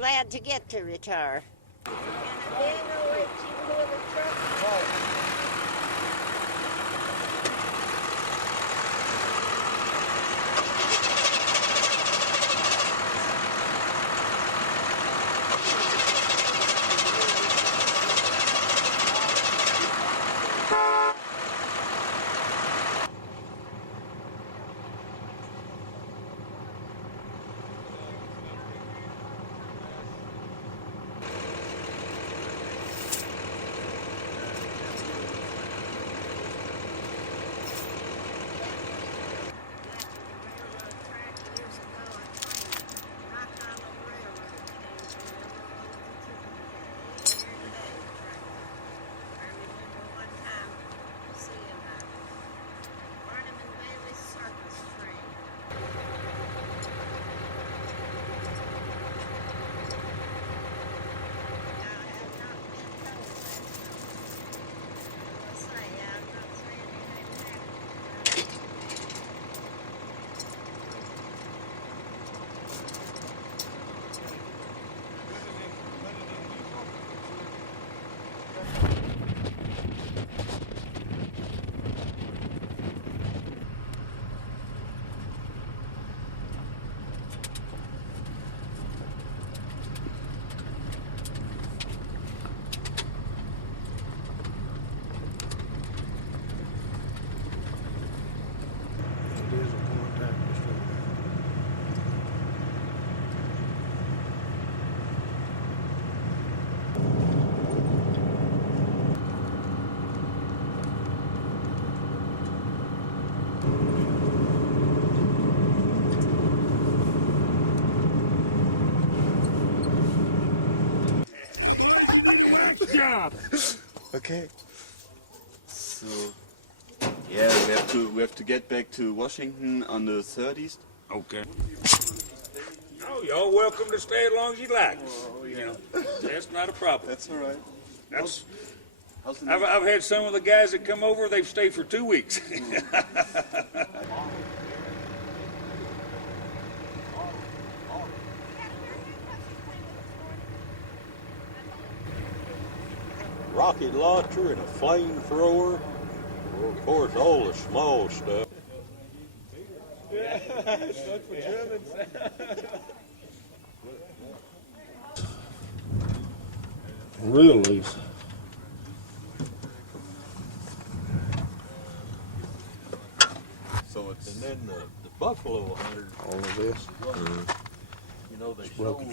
glad to get to retire. Okay. So yeah, we have to get back to Washington on the 30th. Okay. Oh, y'all welcome to stay as long as you like. Oh, yeah. You know, that's not a problem. That's all right. That's. I've had some of the guys that come over. They've stayed for 2 weeks. Rocket launcher and a flamethrower. Well, of course, all the small stuff. Yeah, stuck for Germans. Really? So it's and then the buffalo hunters. All of this. You know they sold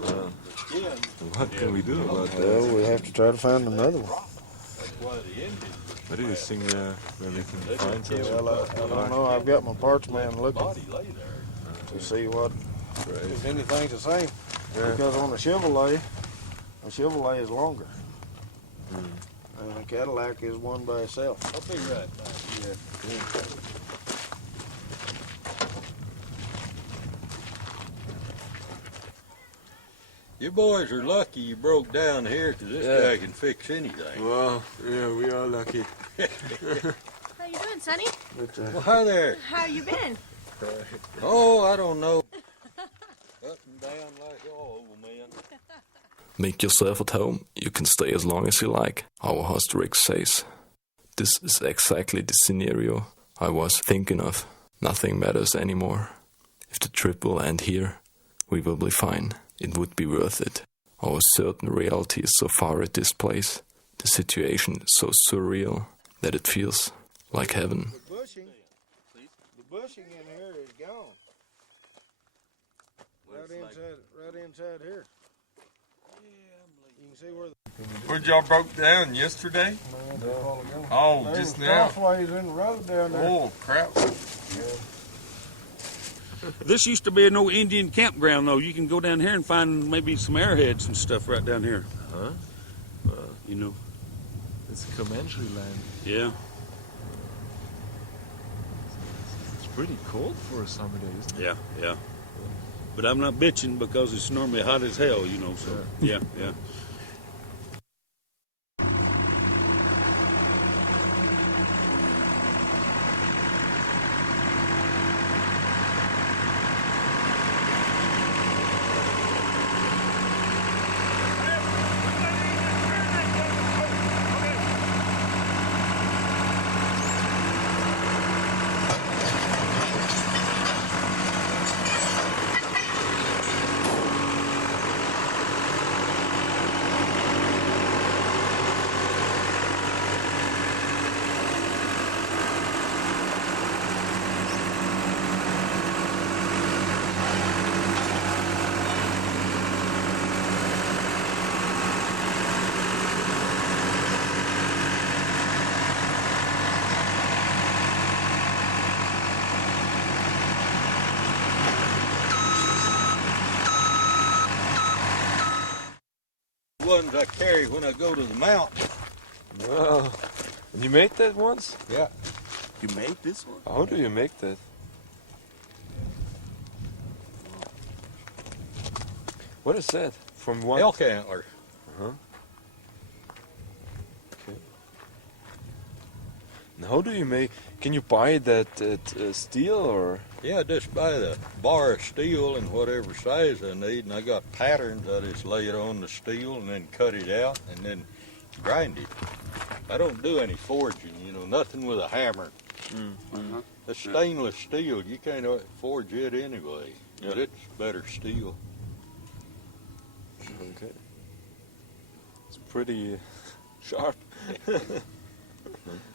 the skin. What can we do about that? Well, we have to try to find another one. That's why the Indians. What do you think where we can find such Well, I don't know. I've got my parts man looking to see what if anything's the same. Because on a Chevrolet is longer. And a Cadillac is one by itself. I'll be right back. Yeah. You boys are lucky you broke down here, because this guy can fix anything. Well, yeah, we are lucky. How you doing, Sonny? Well, hi there. How you been? Oh, I don't know. Up and down like all old men. Make yourself at home. You can stay as long as you like, our host Rick says. This is exactly the scenario I was thinking of. Nothing matters anymore. If the trip will end here, we will be fine. It would be worth it. Our certain reality is so far at this place. The situation is so surreal that it feels like heaven. The bushing in here is gone. Right inside here. You can see where Where'd y'all broke down yesterday? Oh, just now. Crossways in the road down there. Oh, crap. This used to be an old Indian campground, though. You can go down here and find maybe some airheads and stuff right down here. Huh? You know. It's Comanche land. Yeah. It's pretty cold for a summer day, isn't it? Yeah, yeah. But I'm not bitching because it's normally hot as hell, you know, so, yeah. ones I carry when I go to the mountains. Wow. And you made that once? Yeah. You made this one? How do you make that? What is that? From what? Elk antler. Uh-huh. Okay. And how do you make? Can you buy that at steel or? Yeah, just buy the bar of steel and whatever size I need, and I got patterns. I just lay it on the steel and then cut it out and then grind it. I don't do any forging, you know, nothing with a hammer. The stainless steel, you can't forge it anyway, but it's better steel. Okay. It's pretty sharp.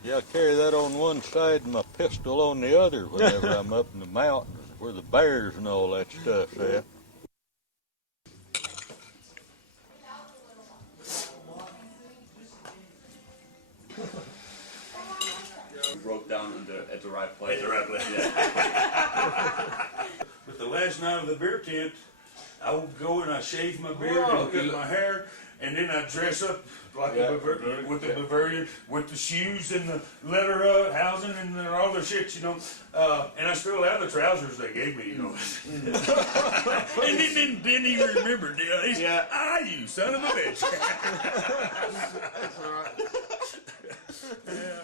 Yeah, I carry that on one side and my pistol on the other whenever I'm up in the mountains where the bears and all that stuff at. Broke down at the right place. At the right place. Yeah. But the last night of the beer tent, I would go and I shave my beard and cut my hair, and then I dress up like a Bavarian, with the Bavarian, with the shoes and the leather housing and all the shit, you know. And I still have the trousers they gave me, you know. And then he remembered, you know. He said, "Ah, you son of a bitch." That's all right. Yeah.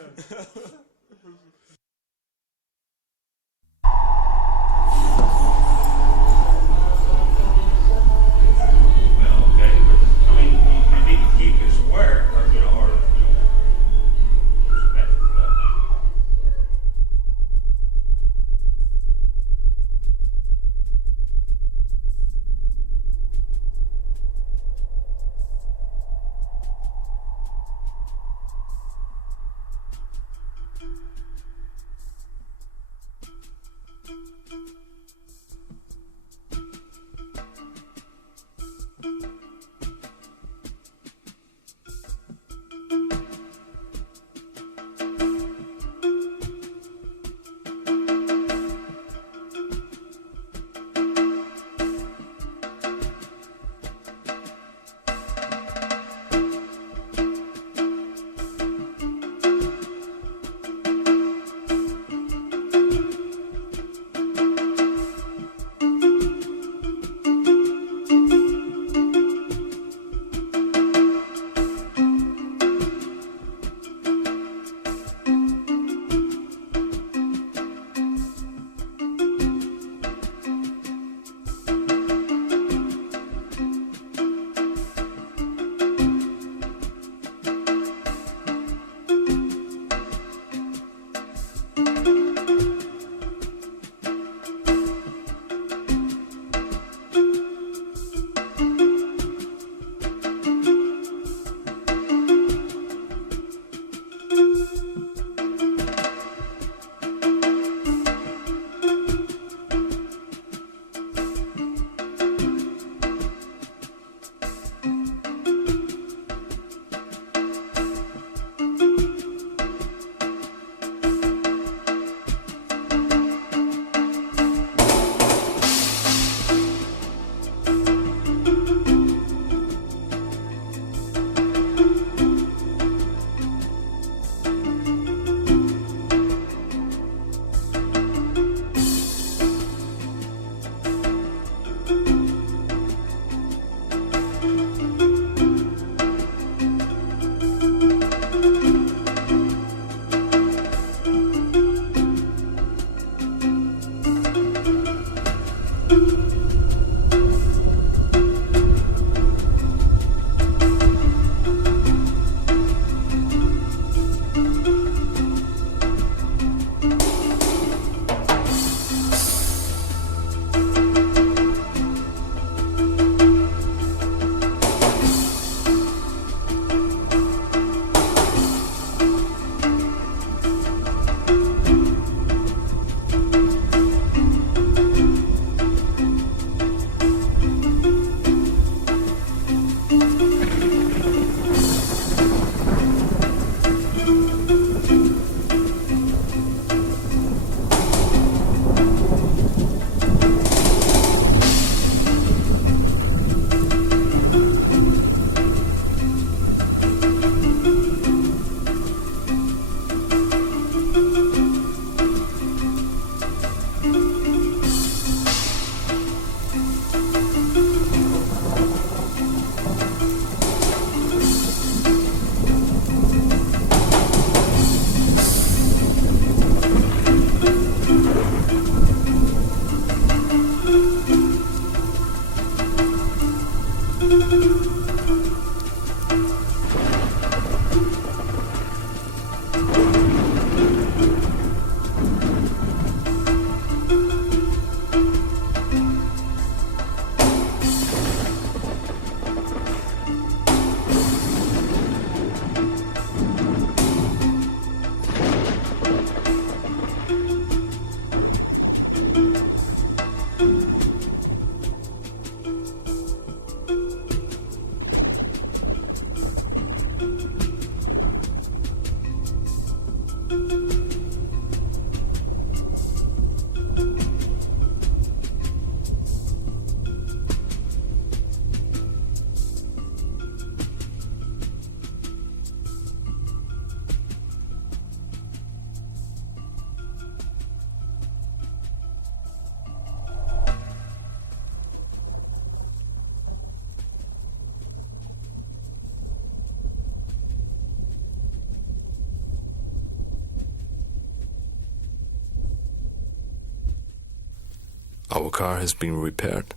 Our car has been repaired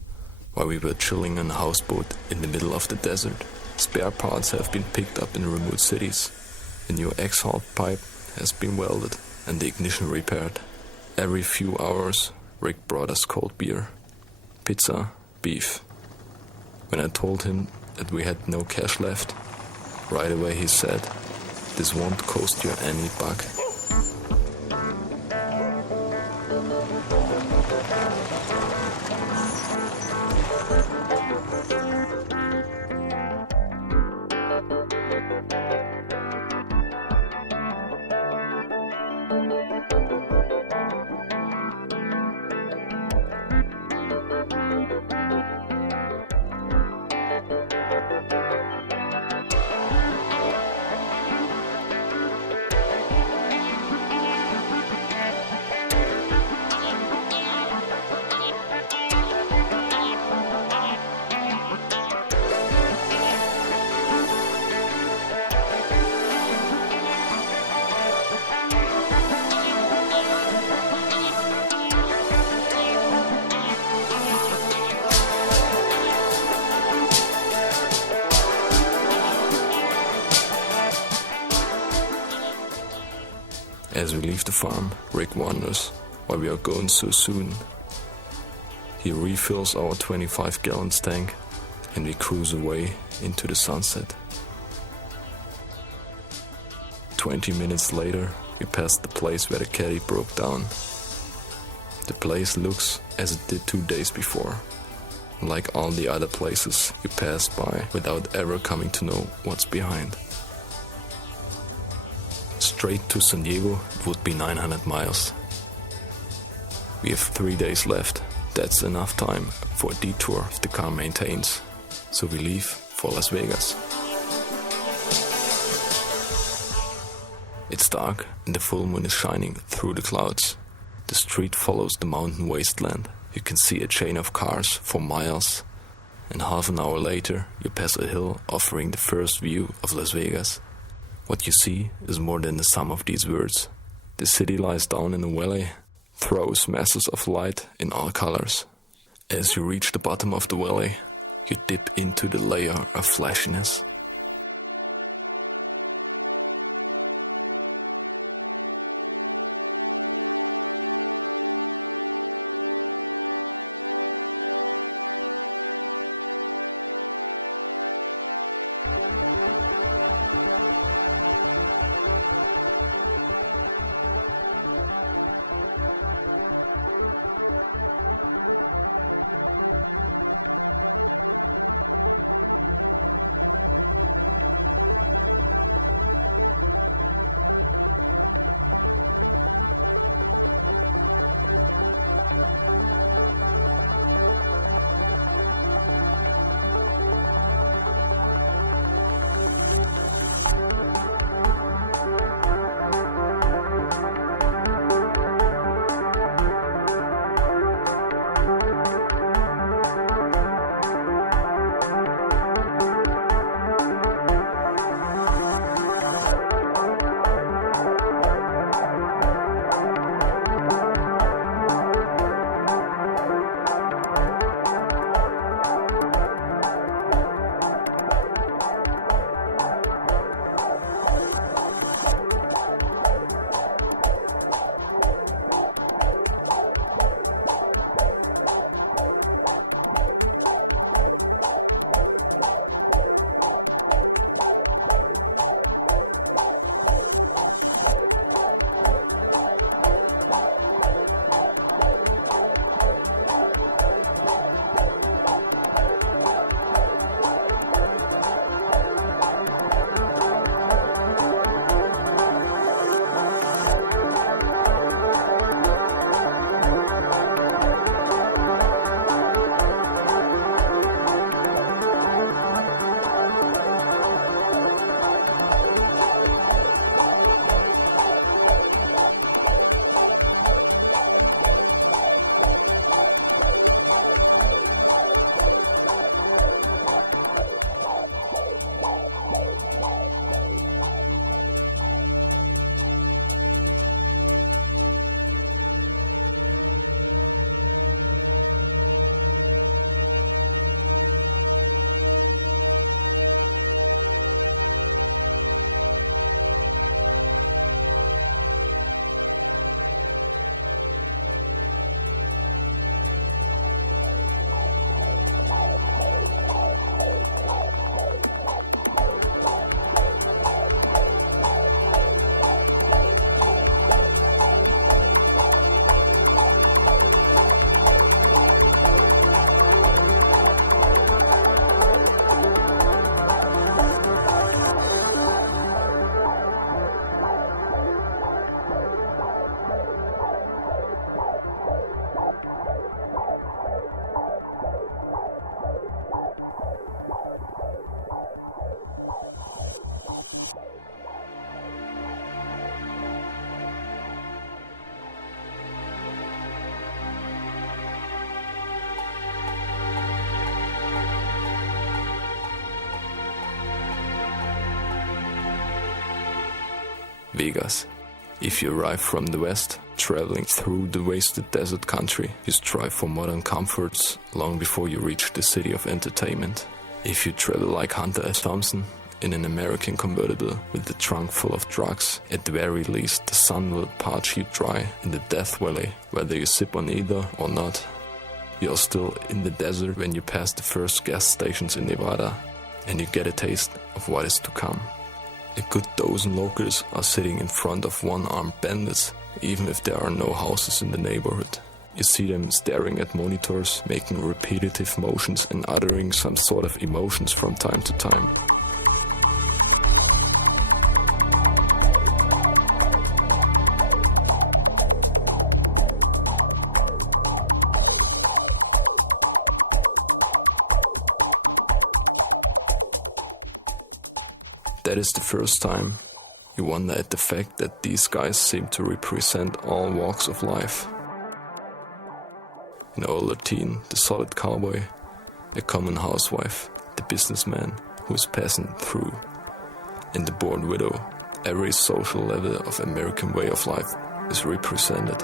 while we were chilling on a houseboat in the middle of the desert. Spare parts have been picked up in remote cities. A new exhaust pipe has been welded and the ignition repaired. Every few hours, Rick brought us cold beer, pizza, beef. When I told him that we had no cash left, right away he said, "This won't cost you any buck." As we leave the farm, Rick wonders why we are going so soon. He refills our 25-gallon tank and we cruise away into the sunset. 20 minutes later, we pass the place where the caddy broke down. The place looks as it did 2 days before, like all the other places you pass by without ever coming to know what's behind. Straight to San Diego would be 900 miles. We have 3 days left. That's enough time for a detour if the car maintains. So we leave for Las Vegas. It's dark and the full moon is shining through the clouds. The street follows the mountain wasteland. You can see a chain of cars for miles. And half an hour later, you pass a hill offering the first view of Las Vegas. What you see is more than the sum of these words. The city lies down in a valley, throws masses of light in all colors. As you reach the bottom of the valley, you dip into the layer of flashiness. Vegas. If you arrive from the west, traveling through the wasted desert country, you strive for modern comforts long before you reach the city of entertainment. If you travel like Hunter S. Thompson, in an American convertible with the trunk full of drugs, at the very least the sun will parch you dry in the Death Valley, whether you sip on either or not. You're still in the desert when you pass the first gas stations in Nevada, and you get a taste of what is to come. A good dozen locals are sitting in front of one-armed bandits, even if there are no houses in the neighborhood. You see them staring at monitors, making repetitive motions and uttering some sort of emotions from time to time. That is the first time you wonder at the fact that these guys seem to represent all walks of life. An older teen, the solid cowboy, a common housewife, the businessman who is passing through, and the bored widow. Every social level of American way of life is represented.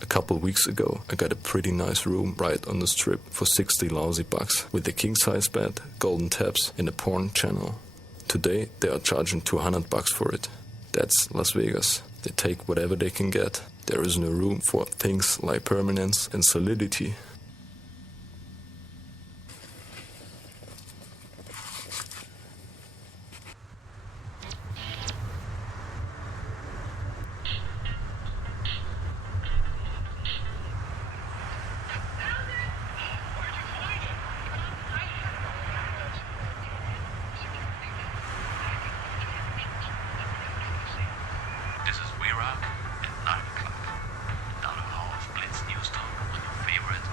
A couple weeks ago, I got a pretty nice room right on the strip for 60 lousy bucks with a king-size bed, golden taps, and a porn channel. Today, they are charging $200 for it. That's Las Vegas. They take whatever they can get. There is no room for things like permanence and solidity. This is We Rock at 9 o'clock. Down the hall of Blitz News Talk on your favorite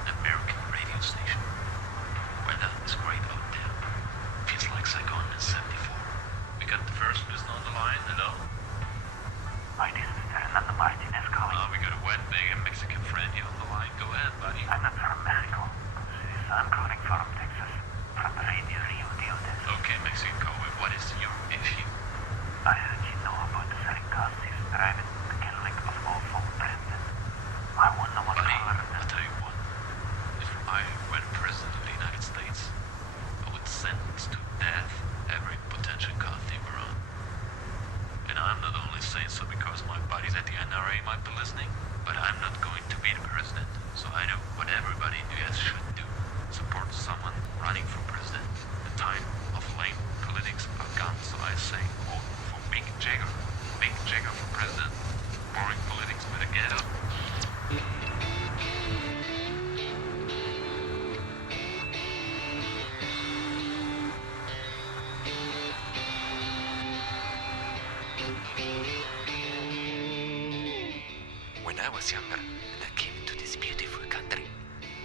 was younger and I came to this beautiful country,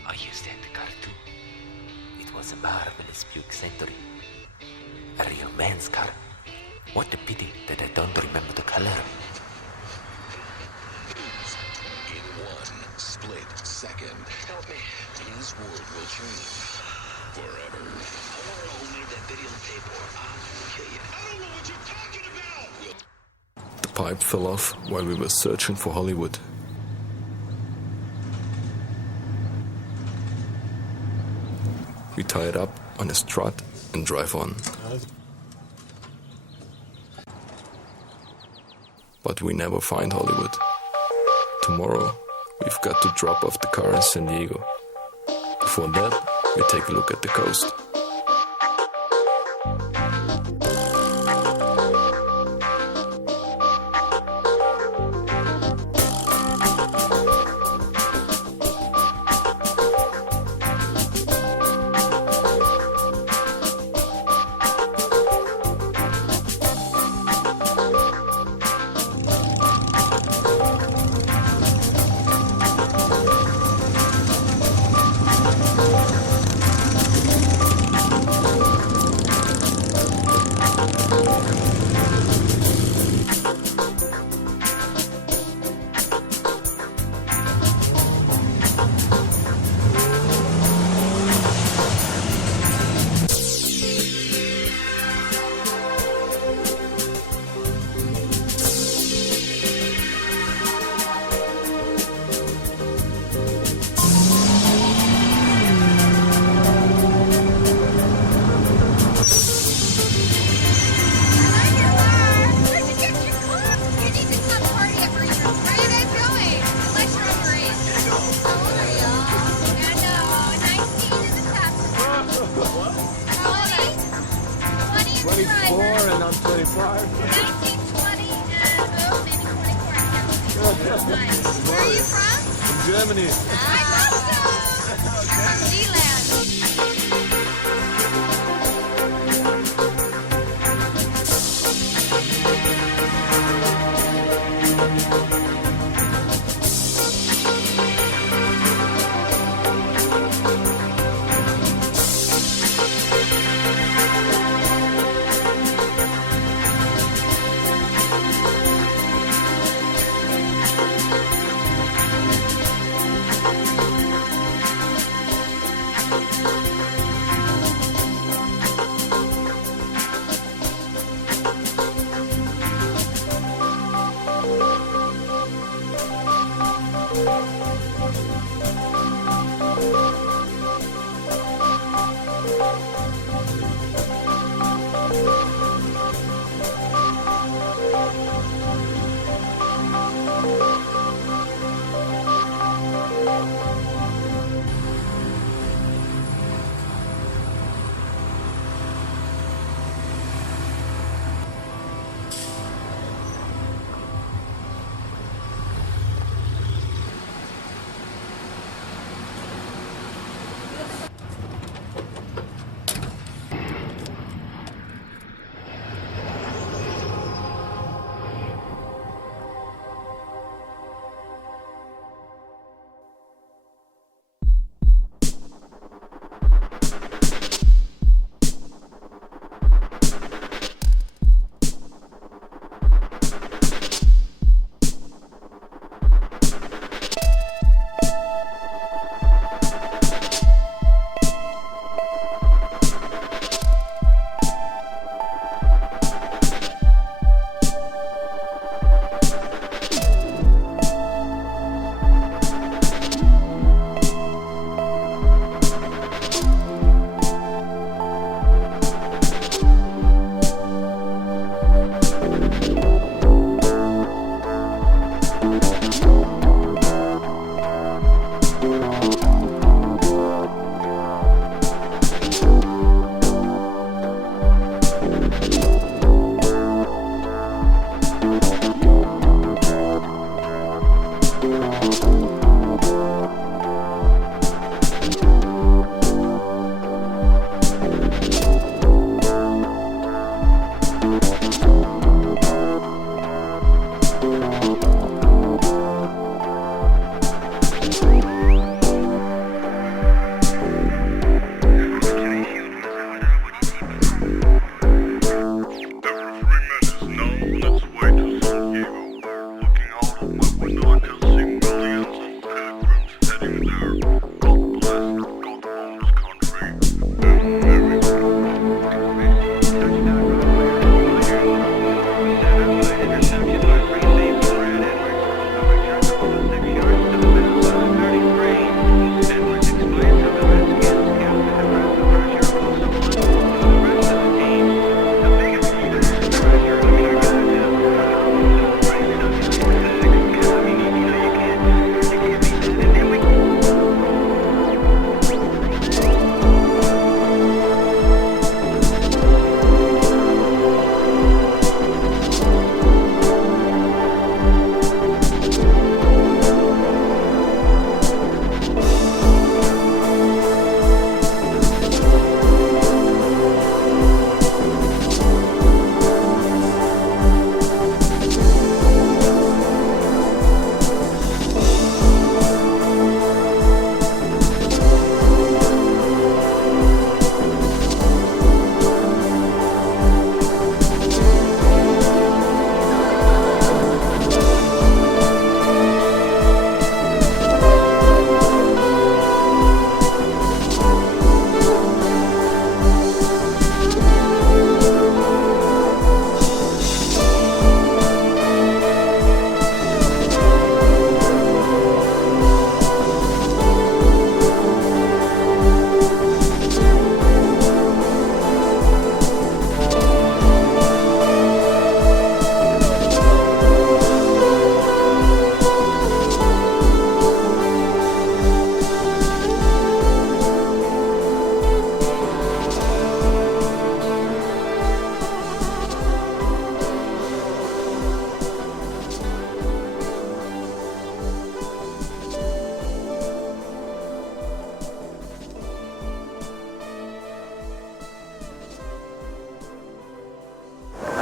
I used to have the car too. It was a marvelous Buick Century. A real man's car. What a pity that I don't remember the color. In 1 split second, help me. His world will change forever. I want to know who made that videotape or I'll kill you. I don't know what you're talking about! The pipe fell off while we were searching for Hollywood. We tie it up on a strut and drive on. But we never find Hollywood. Tomorrow, we've got to drop off the car in San Diego. Before that, we take a look at the coast. Where are you from? From Germany. I thought so. From Zealand.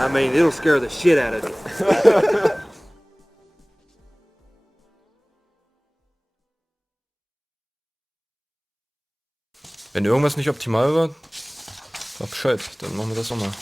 I mean, it'll scare the shit out of you. Wenn irgendwas nicht optimal war, sag Bescheid, dann machen wir das nochmal.